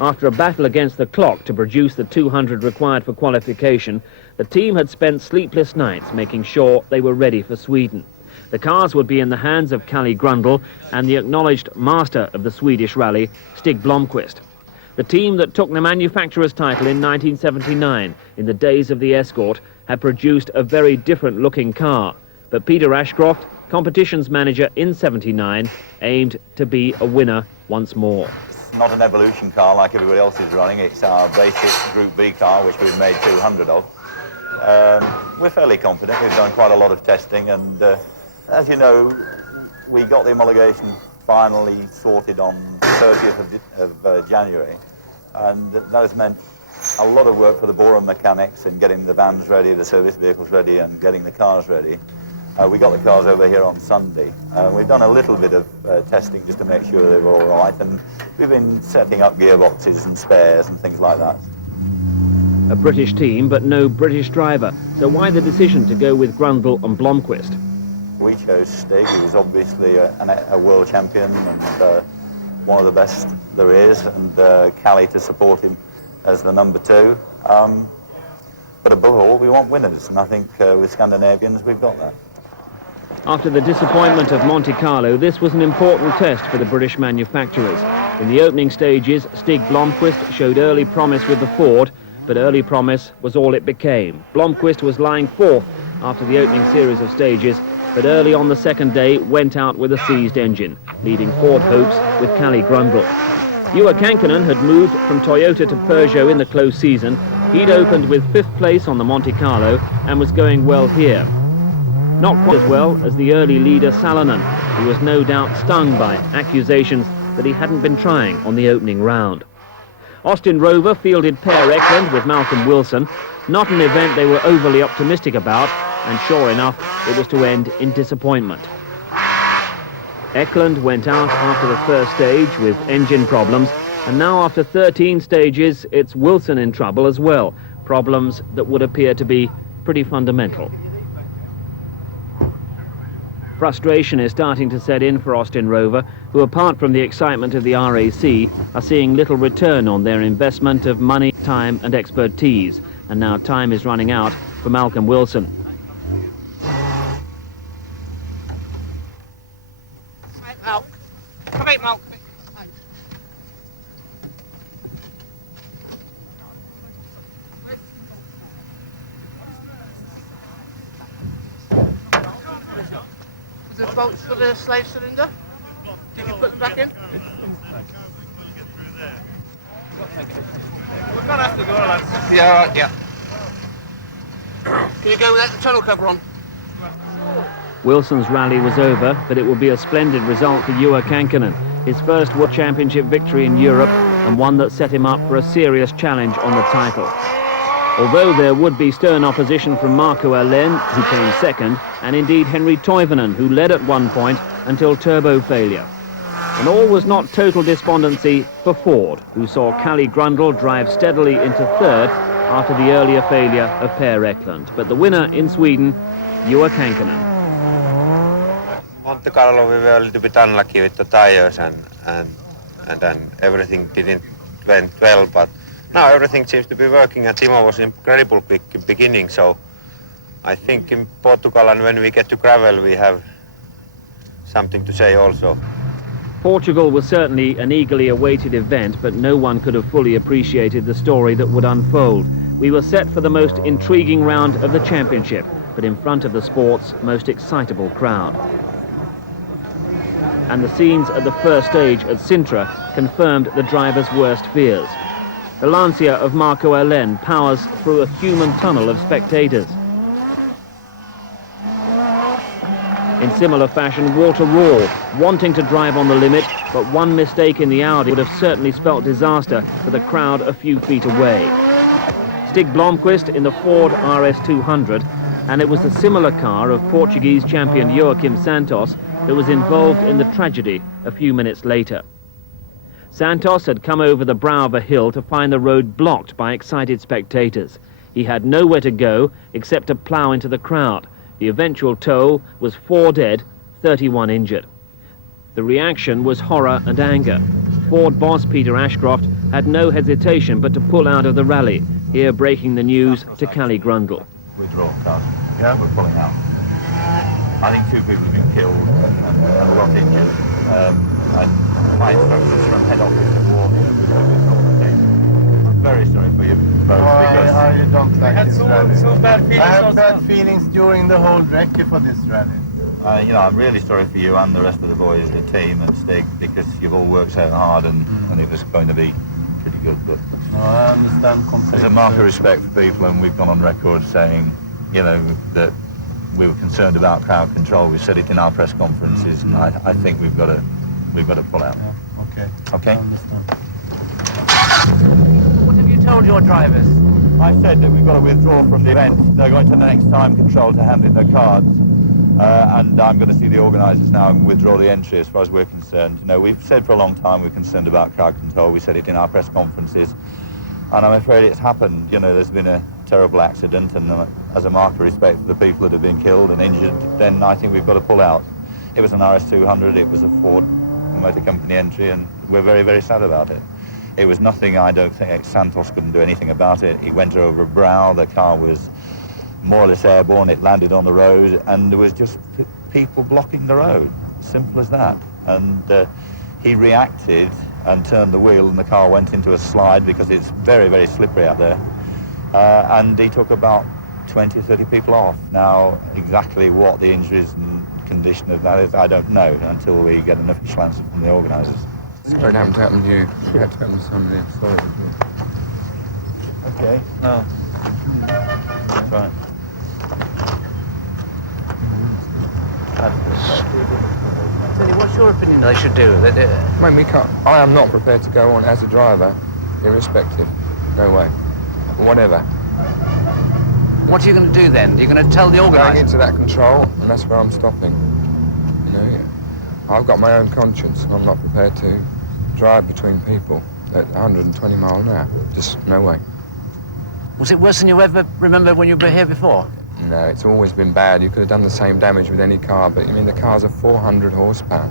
After a battle against the clock to produce the 200 required for qualification, the team had spent sleepless nights making sure they were ready for Sweden. The cars would be in the hands of Kalle Grundle and the acknowledged master of the Swedish rally, Stig Blomqvist. The team that took the manufacturer's title in 1979, in the days of the Escort, had produced a very different-looking car. But Peter Ashcroft, competitions manager in '79, aimed to be a winner once more. Not an evolution car like everybody else is running. It's our basic Group B car, which we've made 200 of. We're fairly confident. We've done quite a lot of testing, and as you know, we got the homologation finally sorted on the 30th of January, and that has meant a lot of work for the Borum mechanics in getting the vans ready, the service vehicles ready, and getting the cars ready. We got the cars over here on Sunday. We've done a little bit of testing just to make sure they were all right, and we've been setting up gearboxes and spares and things like that. A British team, but no British driver. So why the decision to go with Grundle and Blomqvist? We chose Stig, who is obviously a world champion and one of the best there is, and Kalle to support him as the number two. But above all, we want winners, and I think with Scandinavians, we've got that. After the disappointment of Monte Carlo, this was an important test for the British manufacturers. In the opening stages, Stig Blomqvist showed early promise with the Ford, but early promise was all it became. Blomqvist was lying fourth after the opening series of stages, but early on the second day went out with a seized engine, leaving Ford hopes with Kalle Grundle. Juha Kankkunen had moved from Toyota to Peugeot in the close season. He'd opened with 5th place on the Monte Carlo and was going well here. Not quite as well as the early leader Salonen, who was no doubt stung by accusations that he hadn't been trying on the opening round. Austin Rover fielded Per Eklund with Malcolm Wilson, not an event they were overly optimistic about, and sure enough, it was to end in disappointment. Eklund went out after the first stage with engine problems, and now after 13 stages, it's Wilson in trouble as well, problems that would appear to be pretty fundamental. Frustration is starting to set in for Austin Rover, who apart from the excitement of the RAC, are seeing little return on their investment of money, time and expertise. And now time is running out for Malcolm Wilson. Come in, Malcolm. the bolts for the slave cylinder? Did you put them back in? We're gonna have to go, lads. Yeah, right, yeah. Can you go without the tunnel cover on? Wilson's rally was over, but it will be a splendid result for Juha Kankkunen, his first World Championship victory in Europe and one that set him up for a serious challenge on the title. Although there would be stern opposition from Markku Alén, who came second, and indeed Henri Toivonen, who led at one point until turbo failure. And all was not total despondency for Ford, who saw Kalle Grundle drive steadily into third after the earlier failure of Per Eklund. But the winner in Sweden, Juha Kankkunen. Monte Carlo, we were a little bit unlucky with the tires and then everything didn't went well, but now everything seems to be working and Timo was incredible quick beginning, so I think in Portugal and when we get to gravel we have something to say also. Portugal was certainly an eagerly awaited event, but no one could have fully appreciated the story that would unfold. We were set for the most intriguing round of the championship, but in front of the sport's most excitable crowd. And the scenes at the first stage at Sintra confirmed the driver's worst fears. The Lancia of Markku Alén powers through a human tunnel of spectators. In similar fashion, Walter Röhrl, wanting to drive on the limit, but one mistake in the Audi would have certainly spelt disaster for the crowd a few feet away. Stig Blomqvist in the Ford RS200, and it was the similar car of Portuguese champion Joaquim Santos that was involved in the tragedy a few minutes later. Santos had come over the brow of a hill to find the road blocked by excited spectators. He had nowhere to go except to plough into the crowd. The eventual toll was 4 dead, 31 injured. The reaction was horror and anger. Ford boss Peter Ashcroft had no hesitation but to pull out of the rally, here breaking the news to Kalle Grundle. Withdraw, Carson. Yeah, we're pulling out. I think 2 people have been killed and a lot injured. And my instructions from head office have warned me that we will withdraw the team. I'm very sorry for you both because I don't like this rally. So bad feelings. I have bad feelings during the whole recce for this rally. you know, I'm really sorry for you and the rest of the boys, the team and Stig, because you've all worked so hard and it was going to be pretty good. But I understand completely. There's a mark of respect for people, and we've gone on record saying, you know, that we were concerned about crowd control. We said it in our press conferences, and I think we've got to pull out. Yeah, okay. Okay. I understand. What have you told your drivers? I said that we've got to withdraw from the event. They're going to next time control to hand in their cards. And I'm going to see the organisers now and withdraw the entry as far as we're concerned. You know, we've said for a long time we're concerned about crowd control. We said it in our press conferences. And I'm afraid it's happened. You know, there's been a terrible accident, and as a mark of respect for the people that have been killed and injured, then I think we've got to pull out. It was an RS200, it was a Ford Motor Company entry, and we're very, very sad about it. It was nothing, I don't think, Santos couldn't do anything about it. He went over a brow, the car was more or less airborne, it landed on the road, and there was just people blocking the road. Simple as that. And he reacted and turned the wheel, and the car went into a slide because it's very, very slippery out there. And he took about 20, 30 people off. Now, exactly what the injuries and condition of that is, I don't know until we get an official answer from the organisers. Sorry, it happened to happen to you. It had to happen to somebody. Sorry. Okay. No. That's right. Tony, what's your opinion they should do? Mate, we can't. I am not prepared to go on as a driver, irrespective. No way. Whatever. What are you going to do then? You're going to tell the organisers? Going into that control, and that's where I'm stopping. You know, I've got my own conscience, and I'm not prepared to drive between people at 120 miles an hour. Just no way. Was it worse than you ever remember when you were here before? No, it's always been bad. You could have done the same damage with any car, but I mean, the cars are 400 horsepower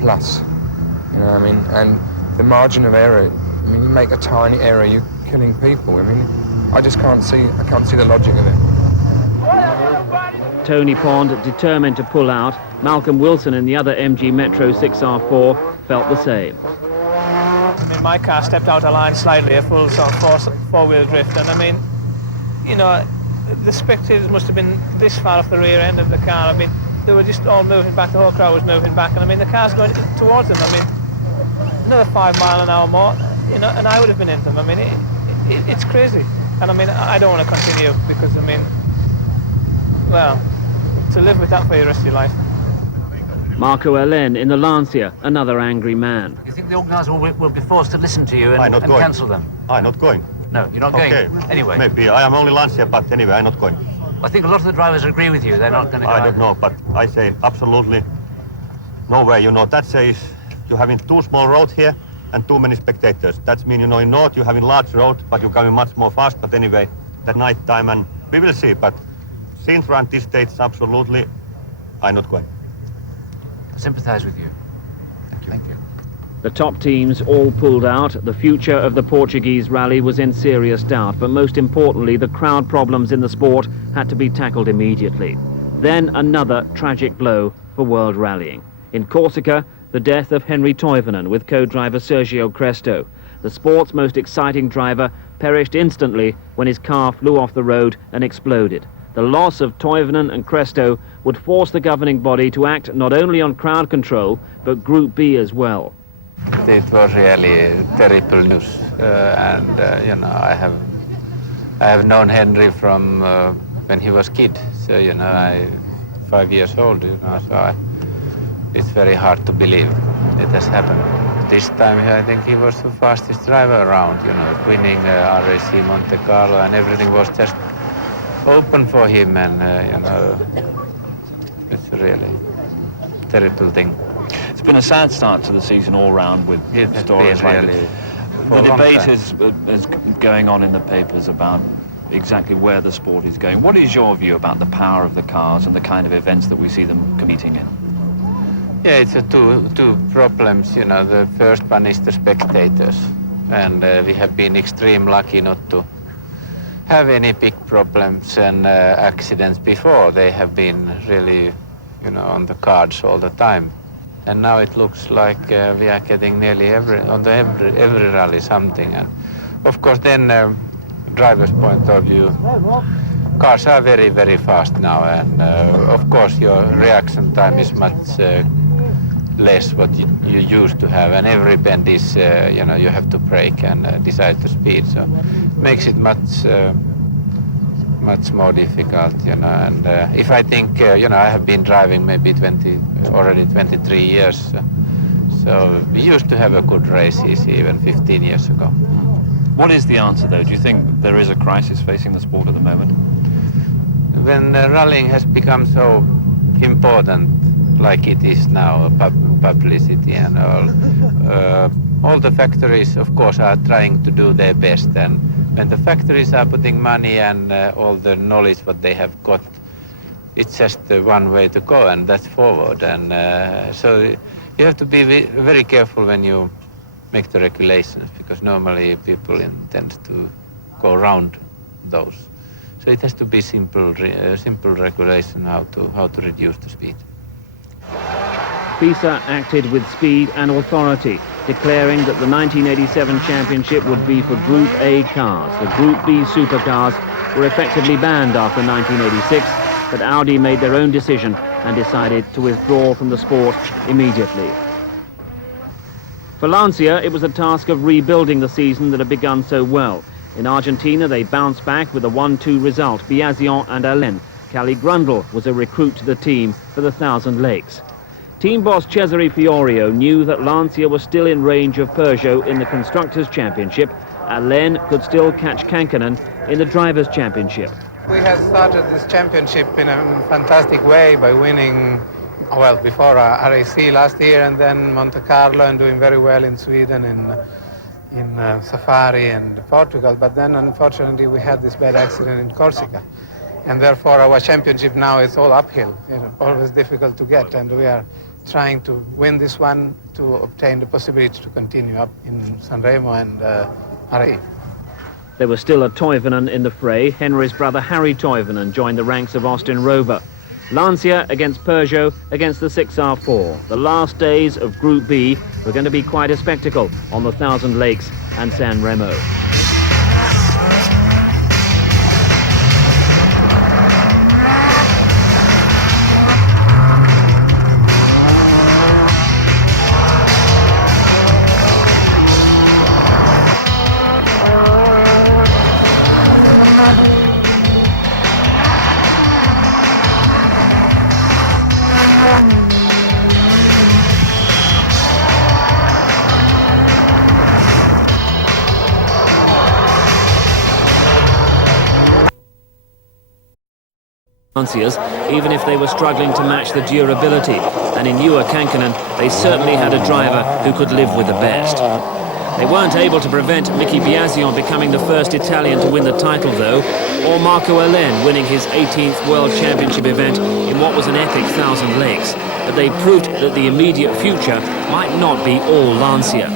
plus. You know what I mean? And the margin of error, I mean, you make a tiny error, you're killing people. I mean, I can't see the logic of it. Tony Pond determined to pull out. Malcolm Wilson in the other MG Metro 6R4 felt the same. I mean, my car stepped out of line slightly, a full sort of four-wheel drift, and I mean, you know, the spectators must have been this far off the rear end of the car. I mean, they were just all moving back. The whole crowd was moving back, and I mean the car's going towards them. I mean, another 5 mile an hour more, you know, and I would have been in them. I mean, it's crazy, and I mean I don't want to continue because I mean, well, to live with that for the rest of your life. Marco Alen in the Lancia, another angry man. You think the organisers will be forced to listen to you and cancel them? I'm not going. No, you're not going. Anyway. Maybe. I am only Lancia, but anyway, I'm not going. I think a lot of the drivers agree with you. They're not going to go. I don't know, but I say absolutely no way. You know, that says you're having too small road here and too many spectators. That means, you know, in North you're having large road, but you're coming much more fast. But anyway, at night time, and we will see. But Sintra and this states, absolutely, I'm not going. I sympathise with you. Thank you. The top teams all pulled out. The future of the Portuguese rally was in serious doubt, but most importantly, the crowd problems in the sport had to be tackled immediately. Then another tragic blow for world rallying. In Corsica, the death of Henri Toivonen with co-driver Sergio Cresto. The sport's most exciting driver perished instantly when his car flew off the road and exploded. The loss of Toivonen and Cresto would force the governing body to act not only on crowd control, but Group B as well. It was really terrible news, and you know, I have known Henry from when he was kid. So you know, 5 years old. You know, so it's very hard to believe it has happened. This time, I think he was the fastest driver around. You know, winning RAC Monte Carlo, and everything was just open for him, and you know, it's a really terrible thing. It's been a sad start to the season all round with stories like really the debate is going on in the papers about exactly where the sport is going. What is your view about the power of the cars and the kind of events that we see them competing in? Yeah, it's two problems. You know, the first one is the spectators, and we have been extremely lucky not to have any big problems and accidents before. They have been really, you know, on the cards all the time. And now it looks like we are getting nearly every rally something. And of course, then driver's point of view, cars are very, very fast now. And of course, your reaction time is much less what you used to have. And every bend is, you know, you have to brake and decide the speed. So it makes it much more difficult, you know. And if I think, you know, I have been driving maybe 23 years, so we used to have a good races even 15 years ago. What is the answer, though? Do you think there is a crisis facing the sport at the moment? When rallying has become so important, like it is now, publicity and all the factories, of course, are trying to do their best. And when the factories are putting money and all the knowledge what they have got, it's just one way to go, and that's forward. And so you have to be very careful when you make the regulations, because normally people intend to go around those. So it has to be simple regulation how to reduce the speed. FISA acted with speed and authority, declaring that the 1987 championship would be for Group A cars. The Group B supercars were effectively banned after 1986, but Audi made their own decision and decided to withdraw from the sport immediately. For Lancia, it was a task of rebuilding the season that had begun so well. In Argentina, they bounced back with a 1-2 result, Biasion and Alen. Cali Grundle was a recruit to the team for the Thousand Lakes. Team boss Cesare Fiorio knew that Lancia was still in range of Peugeot in the Constructors' Championship. Alen could still catch Kankkunen in the Drivers' Championship. We had started this championship in a fantastic way by winning, well, before RAC last year, and then Monte Carlo, and doing very well in Sweden, in Safari and Portugal. But then, unfortunately, we had this bad accident in Corsica. And therefore, our championship now is all uphill. It's always difficult to get, and we are trying to win this one to obtain the possibility to continue up in Sanremo and RAE. There was still a Toivonen in the fray. Henry's brother Harry Toivonen joined the ranks of Austin Rover. Lancia against Peugeot against the 6R4. The last days of Group B were going to be quite a spectacle on the Thousand Lakes and San Remo. Lanciers, even if they were struggling to match the durability. And in Juha Kankkunen, they certainly had a driver who could live with the best. They weren't able to prevent Miki Biasion becoming the first Italian to win the title, though, or Marco Alén winning his 18th World Championship event in what was an epic 1,000 lakes. But they proved that the immediate future might not be all Lancia.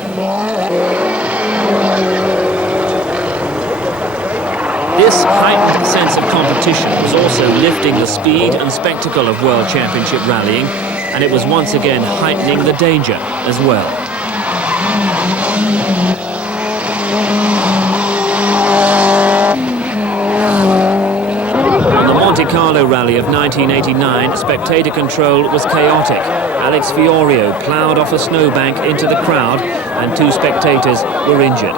This heightened sense of competition was also lifting the speed and spectacle of World Championship rallying, and it was once again heightening the danger as well. On the Monte Carlo rally of 1989, spectator control was chaotic. Alex Fiorio ploughed off a snowbank into the crowd, and 2 spectators were injured.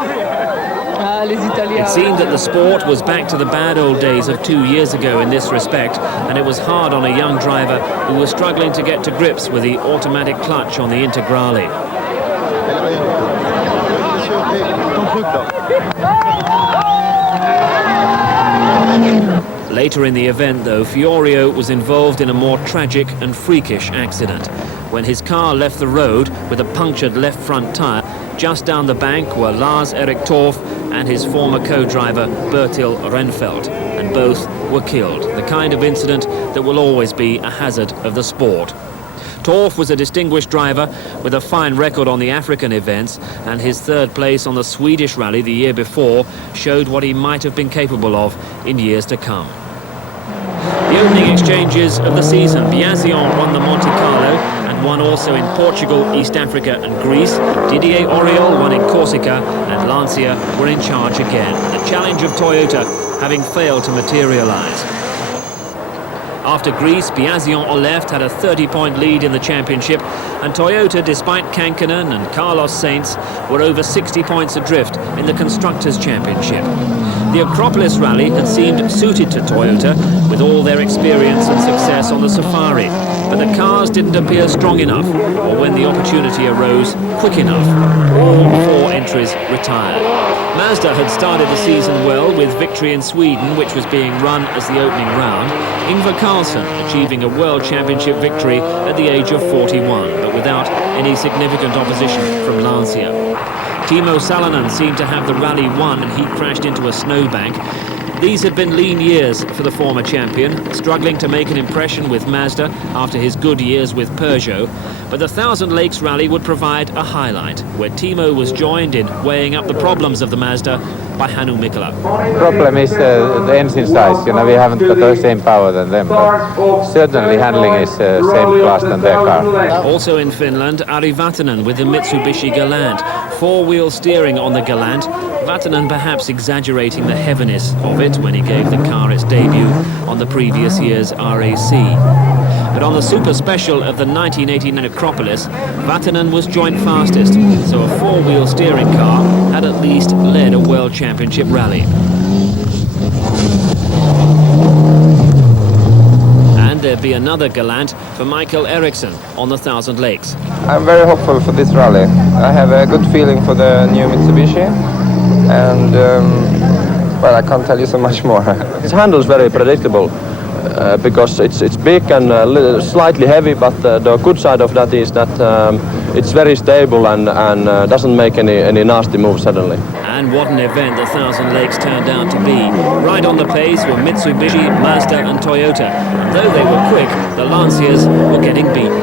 It seemed that the sport was back to the bad old days of 2 years ago in this respect, and it was hard on a young driver who was struggling to get to grips with the automatic clutch on the Integrale. Later in the event, though, Fiorio was involved in a more tragic and freakish accident. When his car left the road with a punctured left front tyre, just down the bank were Lars-Erik Torff and his former co-driver Bertil Rennfeldt, and both were killed, the kind of incident that will always be a hazard of the sport. Torff was a distinguished driver with a fine record on the African events, and his 3rd place on the Swedish rally the year before showed what he might have been capable of in years to come. The opening exchanges of the season, Biasion won the Monte Carlo and won also in Portugal, East Africa and Greece. Didier Auriol won in Corsica, and Lancia were in charge again, the challenge of Toyota having failed to materialise. After Greece, Biasion on left had a 30-point lead in the championship, and Toyota, despite Kankkunen and Carlos Sainz, were over 60 points adrift in the Constructors' Championship. The Acropolis rally had seemed suited to Toyota, with all their experience and success on the Safari, but the cars didn't appear strong enough, or when the opportunity arose, quick enough. All 4 entries retired. Mazda had started the season well with victory in Sweden, which was being run as the opening round. Ingvar Carlsson achieving a World Championship victory at the age of 41, but without any significant opposition from Lancia. Timo Salonen seemed to have the rally won, and he crashed into a snowbank. These had been lean years for the former champion, struggling to make an impression with Mazda after his good years with Peugeot. But the Thousand Lakes rally would provide a highlight, where Timo was joined in weighing up the problems of the Mazda by Hannu Mikkola. Problem is the engine size. You know, we haven't got the same power than them, but certainly handling is same class than their car. Also in Finland, Ari Vatanen with the Mitsubishi Galant. 4-wheel steering on the Galant. Vatanen perhaps exaggerating the heaviness of it when he gave the car its debut on the previous year's RAC. But on the Super Special of the 1989 Acropolis, Vatanen was joint fastest, so a 4-wheel steering car had at least led a World Championship rally. And there'd be another Galant for Michael Eriksson on the Thousand Lakes. I'm very hopeful for this rally. I have a good feeling for the new Mitsubishi, and well, I can't tell you so much more. Its handle is very predictable. Because it's big and slightly heavy, but the good side of that is that it's very stable and doesn't make any nasty moves suddenly. And what an event the Thousand Lakes turned out to be. Right on the pace were Mitsubishi, Mazda and Toyota. And though they were quick, the Lanciers were getting beaten.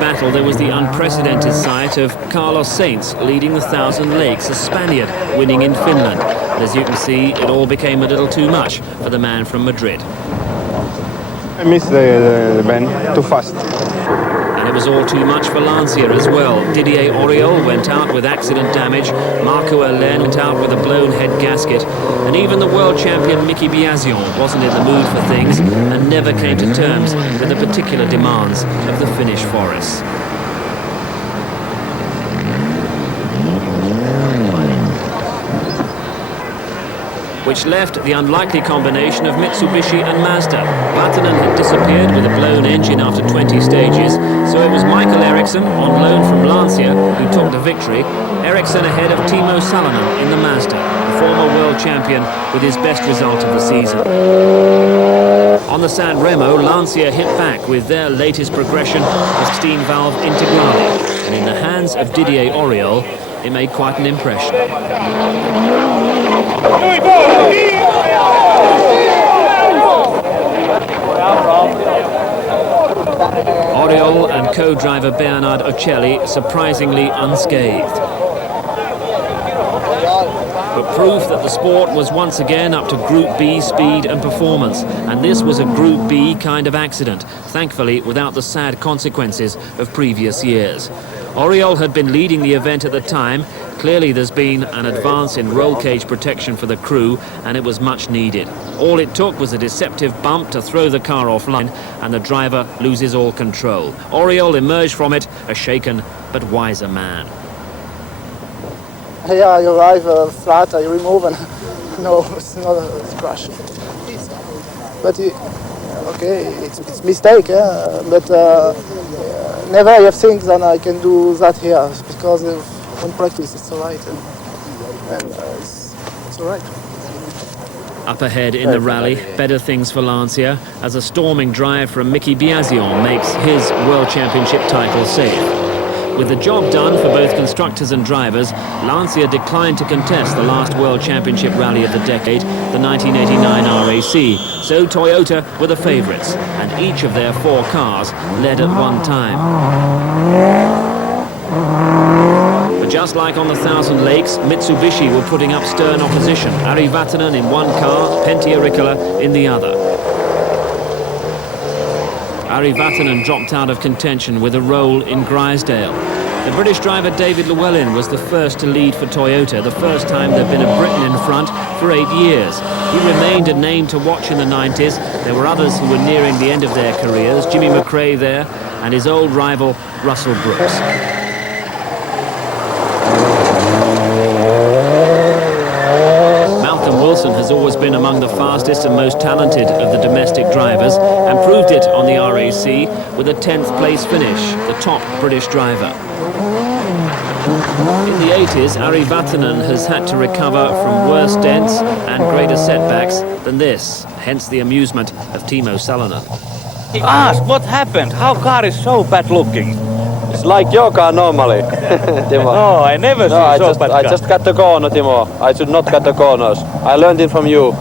Battle, there was the unprecedented sight of Carlos Sainz leading the Thousand Lakes, a Spaniard winning in Finland. And as you can see, it all became a little too much for the man from Madrid. I missed the bend, too fast. And it was all too much for Lancia as well. Didier Auriol went out with accident damage, Marco Alén went out with a blown head gasket, and even the world champion Miki Biasion wasn't in the mood for things and never came to terms with the particular demands of the Finnish forests. which left the unlikely combination of Mitsubishi and Mazda. Vatanen had disappeared with a blown engine after 20 stages, so it was Michael Eriksson, on loan from Lancia, who took the victory. Eriksson ahead of Timo Salonen in the Mazda, the former world champion with his best result of the season. On the San Remo, Lancia hit back with their latest progression of steam valve Integrale, and in the hands of Didier Auriol, it made quite an impression. Auriol and co-driver Bernard Ocelli surprisingly unscathed. But proof that the sport was once again up to Group B speed and performance, and this was a Group B kind of accident, thankfully without the sad consequences of previous years. Auriol had been leading the event at the time. Clearly there's been an advance in roll cage protection for the crew, and it was much needed. All it took was a deceptive bump to throw the car offline, and the driver loses all control. Auriol emerged from it a shaken but wiser man. Yeah, you arrive flat, you remove, and no, it's not a crash. But okay, it's mistake, yeah. But never I have think that I can do that here, because on practice it's alright, and it's alright. Up ahead in the rally, better things for Lancia, as a storming drive from Mickey Biasion makes his World Championship title safe. With the job done for both constructors and drivers, Lancia declined to contest the last World Championship rally of the decade, the 1989 RAC. So Toyota were the favourites, and each of their 4 cars led at one time. But just like on the Thousand Lakes, Mitsubishi were putting up stern opposition. Ari Vatanen in one car, Pentti Ricola in the other. Ari Vatanen dropped out of contention with a roll in Grisdale. The British driver David Llewellyn was the first to lead for Toyota, the first time there'd been a Briton in front for 8 years. He remained a name to watch in the 90s. There were others who were nearing the end of their careers, Jimmy McRae there, and his old rival Russell Brooks. Wilson has always been among the fastest and most talented of the domestic drivers, and proved it on the RAC with a 10th place finish, the top British driver. In the 80s, Ari Vatanen has had to recover from worse dents and greater setbacks than this, hence the amusement of Timo Salonen. Ask what happened, how car is so bad looking? It's like your car normally, Timo. No, I never see so bad car. I just cut the corner, Timo. I should not cut the corners. I learned it from you.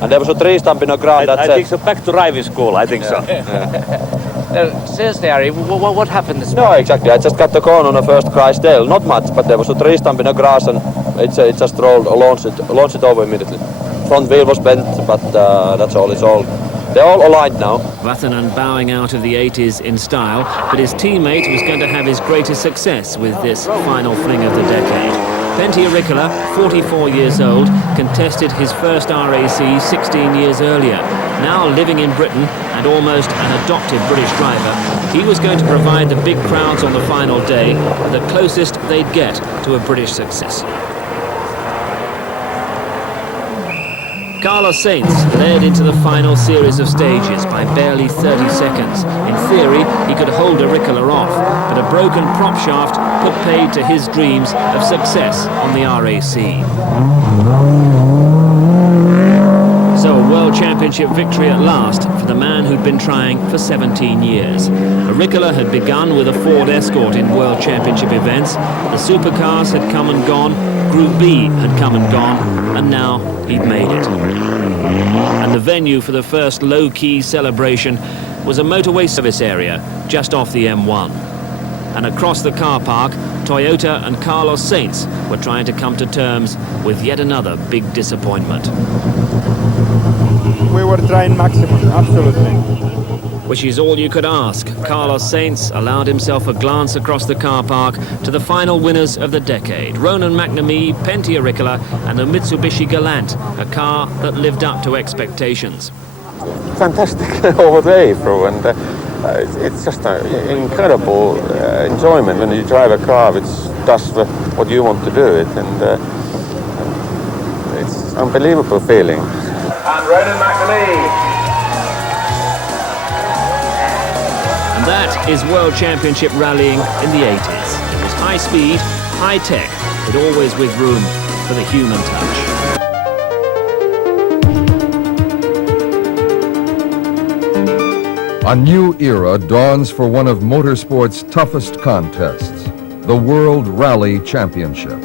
And there was a tree stump in the ground. I think so. Back to driving school, I think so. Seriously, Ari, what happened this morning? No, exactly. I just cut the corner on the first Grisdale. Not much, but there was a tree stump in the grass, and it just launched it over immediately. Front wheel was bent, but that's all. They're all aligned now. Vatanen bowing out of the 80s in style, but his teammate was going to have his greatest success with this final fling of the decade. Pentti Ricola, 44 years old, contested his first RAC 16 years earlier. Now living in Britain and almost an adopted British driver, he was going to provide the big crowds on the final day the closest they'd get to a British success. Carlos Sainz led into the final series of stages by barely 30 seconds. In theory, he could hold a Ricola off, but a broken prop shaft put paid to his dreams of success on the RAC. So a World Championship victory at last for the man who'd been trying for 17 years. A Ricola had begun with a Ford Escort in World Championship events. The supercars had come and gone. Group B had come and gone, and now he'd made it. And the venue for the first low-key celebration was a motorway service area just off the M1. And across the car park, Toyota and Carlos Sainz were trying to come to terms with yet another big disappointment. We were trying maximum, absolutely. Which is all you could ask. Carlos Sainz allowed himself a glance across the car park to the final winners of the decade. Ronan McNamee, Pentti Ricola and the Mitsubishi Galant, a car that lived up to expectations. Fantastic all day through, and it's just an incredible enjoyment when you drive a car which does what you want to do it, and it's unbelievable feeling. And Ronan McNamee. And that is World Championship rallying in the 80s. It was high speed, high tech, but always with room for the human touch. A new era dawns for one of motorsport's toughest contests, the World Rally Championship.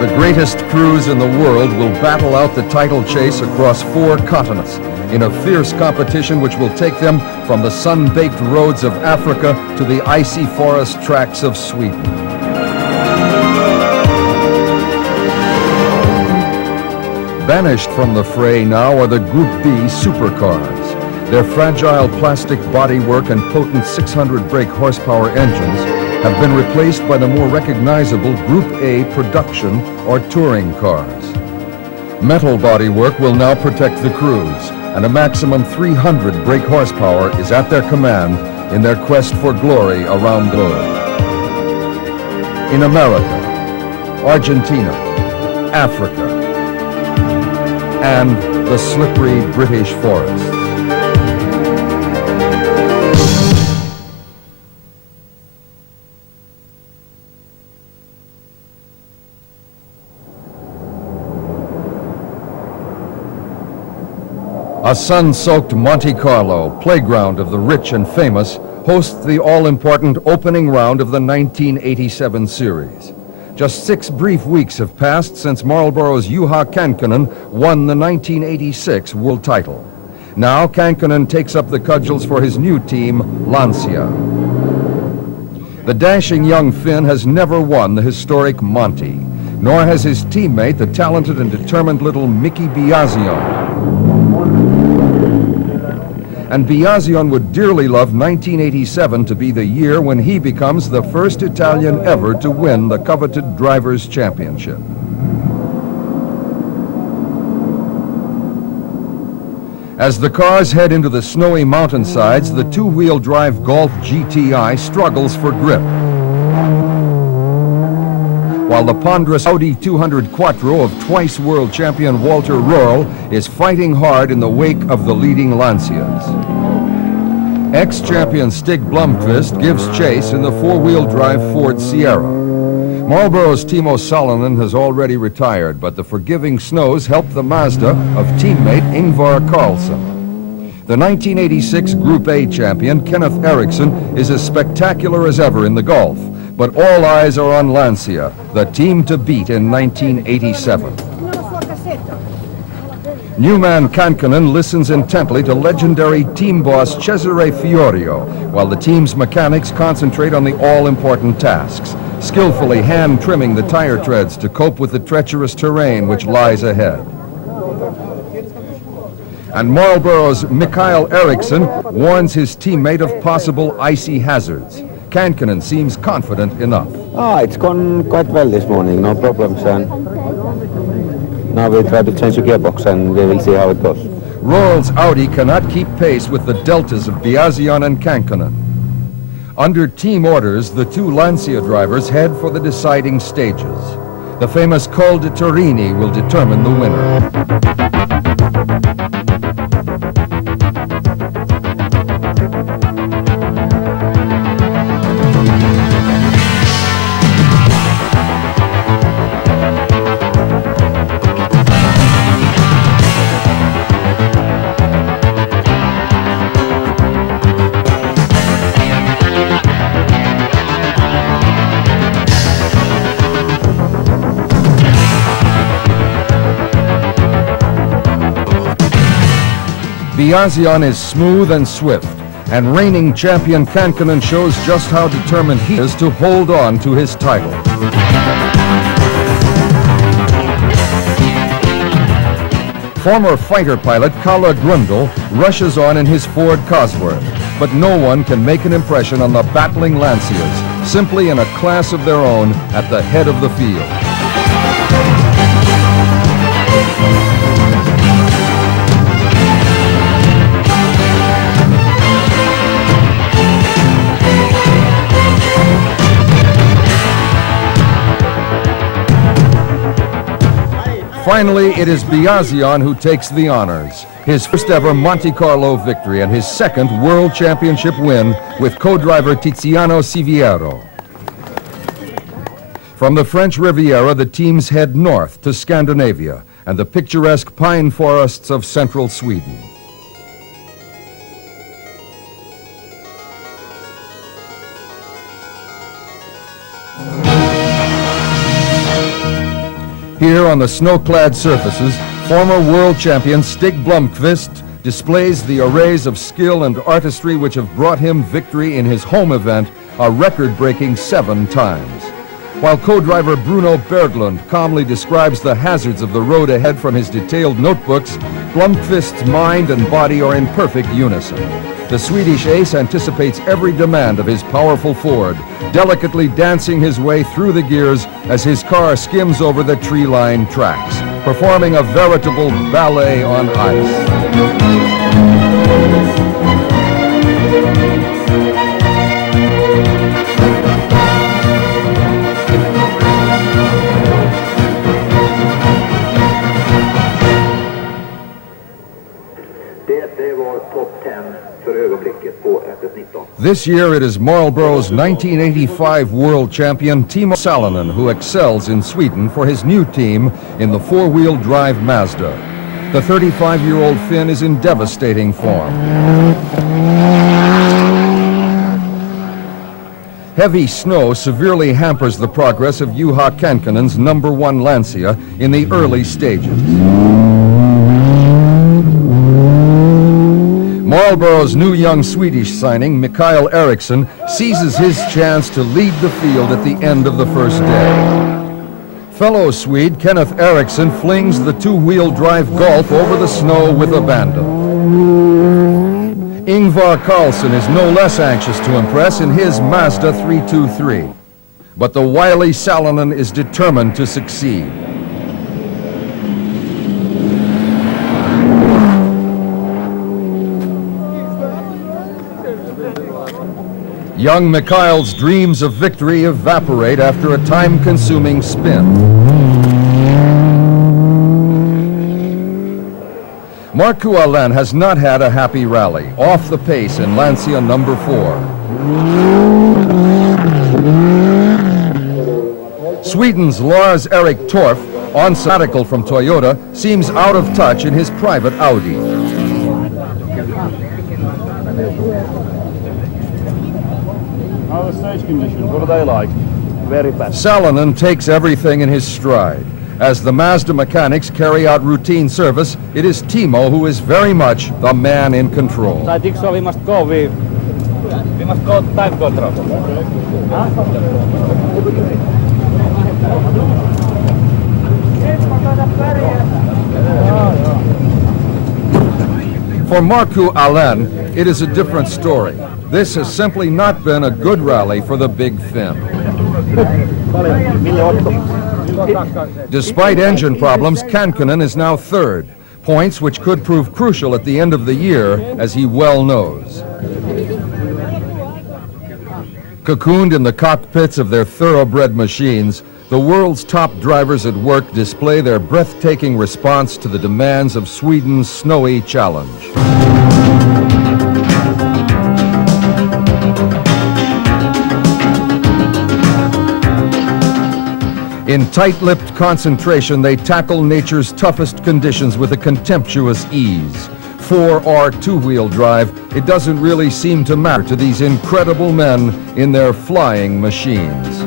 The greatest crews in the world will battle out the title chase across 4 continents in a fierce competition which will take them from the sun-baked roads of Africa to the icy forest tracks of Sweden. Banished from the fray now are the Group B supercars. Their fragile plastic bodywork and potent 600 brake horsepower engines have been replaced by the more recognizable Group A production or touring cars. Metal bodywork will now protect the crews, and a maximum 300 brake horsepower is at their command in their quest for glory around the globe. In America, Argentina, Africa, and the slippery British forests. A sun-soaked Monte Carlo, playground of the rich and famous, hosts the all-important opening round of the 1987 series. Just 6 brief weeks have passed since Marlboro's Juha Kankkunen won the 1986 world title. Now Kankkunen takes up the cudgels for his new team, Lancia. The dashing young Finn has never won the historic Monte, nor has his teammate, the talented and determined little Mickey Biasion. And Biasion would dearly love 1987 to be the year when he becomes the first Italian ever to win the coveted Drivers' Championship. As the cars head into the snowy mountainsides, the two-wheel drive Golf GTI struggles for grip, while the ponderous Audi 200 Quattro of twice world champion Walter Röhrl is fighting hard in the wake of the leading Lancias. Ex-champion Stig Blomqvist gives chase in the four-wheel drive Ford Sierra. Marlboro's Timo Salonen has already retired, but the forgiving snows help the Mazda of teammate Ingvar Carlsson. The 1986 Group A champion Kenneth Eriksson is as spectacular as ever in the Golf, but all eyes are on Lancia, the team to beat in 1987. Newman Kankkunen listens intently to legendary team boss Cesare Fiorio, while the team's mechanics concentrate on the all-important tasks, skillfully hand-trimming the tire treads to cope with the treacherous terrain which lies ahead. And Marlboro's Mikael Eriksson warns his teammate of possible icy hazards. Kankkunen seems confident enough. It's gone quite well this morning, no problems. And now we try to change the gearbox and we will see how it goes. Röhrl's Audi cannot keep pace with the deltas of Biasion and Kankkunen. Under team orders, the two Lancia drivers head for the deciding stages. The famous Col de Torini will determine the winner. Biasion is smooth and swift, and reigning champion Kankkunen shows just how determined he is to hold on to his title. Former fighter pilot Kalle Grundle rushes on in his Ford Cosworth, but no one can make an impression on the battling Lancias, simply in a class of their own at the head of the field. Finally, it is Biazian who takes the honors. His first ever Monte Carlo victory and his second World Championship win with co-driver Tiziano Siviero. From the French Riviera, the teams head north to Scandinavia and the picturesque pine forests of central Sweden. Here on the snow-clad surfaces, former world champion Stig Blomqvist displays the arrays of skill and artistry which have brought him victory in his home event, a record-breaking 7 times. While co-driver Bruno Berglund calmly describes the hazards of the road ahead from his detailed notebooks, Blomqvist's mind and body are in perfect unison. The Swedish ace anticipates every demand of his powerful Ford, delicately dancing his way through the gears as his car skims over the tree-lined tracks, performing a veritable ballet on ice. This year it is Marlboro's 1985 world champion Timo Salonen who excels in Sweden for his new team in the four-wheel drive Mazda. The 35-year-old Finn is in devastating form. Heavy snow severely hampers the progress of Juha Känkönen's #1 Lancia in the early stages. Marlboro's new young Swedish signing, Mikael Eriksson, seizes his chance to lead the field at the end of the first day. Fellow Swede Kenneth Eriksson flings the two-wheel drive Golf over the snow with abandon. Ingvar Carlsson is no less anxious to impress in his Mazda 323. But the wily Salonen is determined to succeed. Young Mikael's dreams of victory evaporate after a time-consuming spin. Markku Alén has not had a happy rally, off the pace in Lancia #4. Sweden's Lars-Erik Torp, on sabbatical from Toyota, seems out of touch in his private Audi. How are the stage conditions? What are they like? Very bad. Salonen takes everything in his stride. As the Mazda mechanics carry out routine service, it is Timo who is very much the man in control. I think so. We must go. We must go time control. For Markku Alén, it is a different story. This has simply not been a good rally for the Big Finn. Despite engine problems, Känkkönen is now third, points which could prove crucial at the end of the year, as he well knows. Cocooned in the cockpits of their thoroughbred machines, the world's top drivers at work display their breathtaking response to the demands of Sweden's snowy challenge. In tight-lipped concentration, they tackle nature's toughest conditions with a contemptuous ease. 4 or two-wheel drive, it doesn't really seem to matter to these incredible men in their flying machines.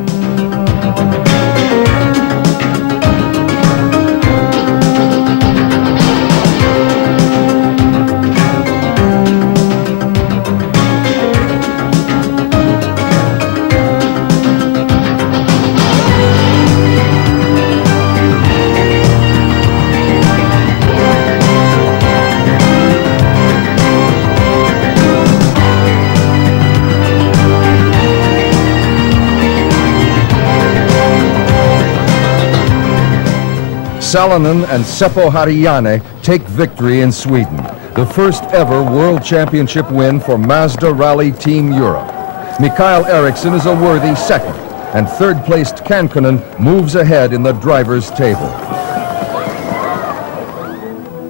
Salonen and Seppo Harjanne take victory in Sweden, the first ever World Championship win for Mazda Rally Team Europe. Mikael Eriksson is a worthy second, and third-placed Känkkönen moves ahead in the drivers' table.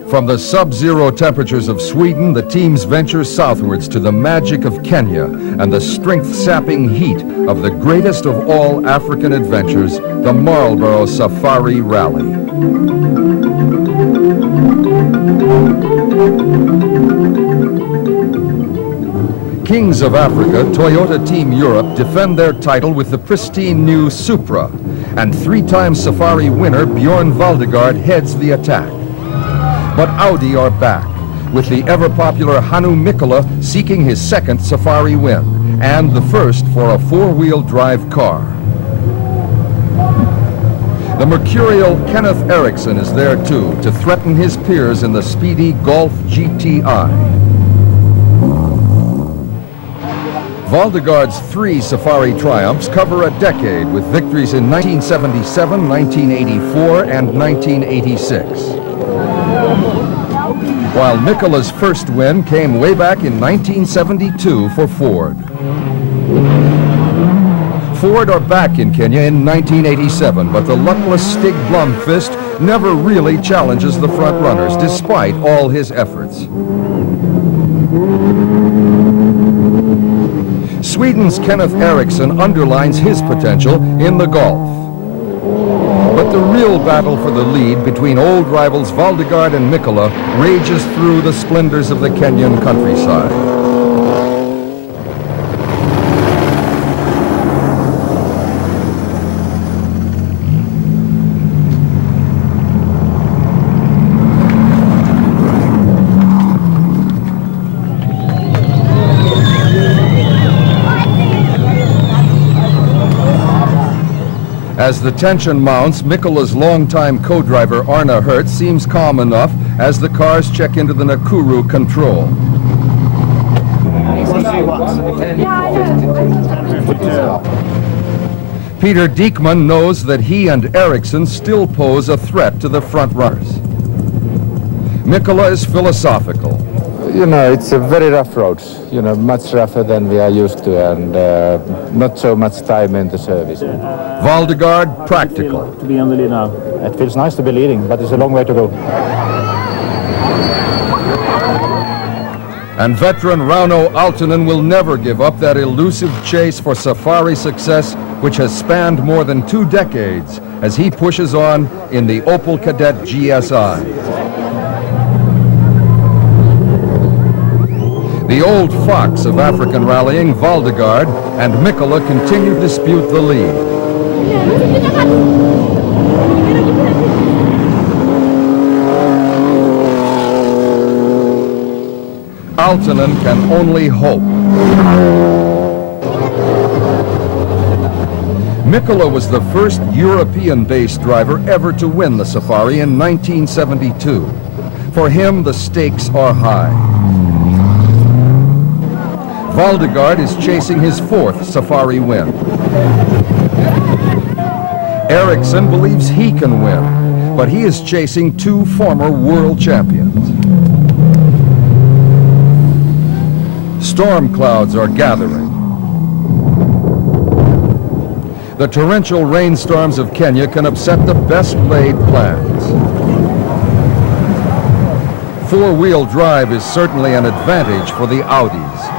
From the sub-zero temperatures of Sweden, the teams venture southwards to the magic of Kenya and the strength-sapping heat of the greatest of all African adventures, the Marlborough Safari Rally. Kings of Africa, Toyota Team Europe, defend their title with the pristine new Supra, and three-time Safari winner Bjorn Valdegaard heads the attack. But Audi are back, with the ever-popular Hannu Mikkola seeking his second Safari win, and the first for a four-wheel drive car. The mercurial Kenneth Eriksson is there too, to threaten his peers in the speedy Golf GTI. Valdegaard's three Safari triumphs cover a decade, with victories in 1977, 1984, and 1986. While Mikkola's first win came way back in 1972 for Ford. Ford are back in Kenya in 1987, but the luckless Stig Blomqvist never really challenges the front runners, despite all his efforts. Sweden's Kenneth Eriksson underlines his potential in the Golf. But the real battle for the lead between old rivals Valdegaard and Mikkola rages through the splendors of the Kenyan countryside. As the tension mounts, Mikkola's longtime co-driver Arne Hertz seems calm enough as the cars check into the Nakuru control. Peter Diekman knows that he and Eriksson still pose a threat to the front runners. Mikkola is philosophical. You know, it's a very rough roads, you know, much rougher than we are used to, and not so much time in the service. Valdegaard, practical. To be on the lead now. It feels nice to be leading, but it's a long way to go. And veteran Rauno Aaltonen will never give up that elusive chase for Safari success, which has spanned more than 2 decades, as he pushes on in the Opel Kadett GSI. The old fox of African rallying, Valdegaard, and Mikkola continue to dispute the lead. Aaltonen can only hope. Mikkola was the first European-based driver ever to win the Safari in 1972. For him, the stakes are high. Valdegaard is chasing his 4th Safari win. Eriksson believes he can win, but he is chasing 2 former world champions. Storm clouds are gathering. The torrential rainstorms of Kenya can upset the best laid plans. 4-wheel drive is certainly an advantage for the Audis.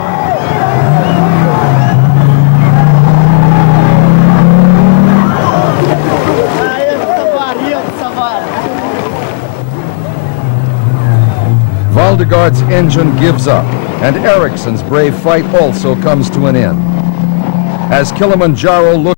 Valdegaard's engine gives up, and Eriksson's brave fight also comes to an end. As Kilimanjaro looks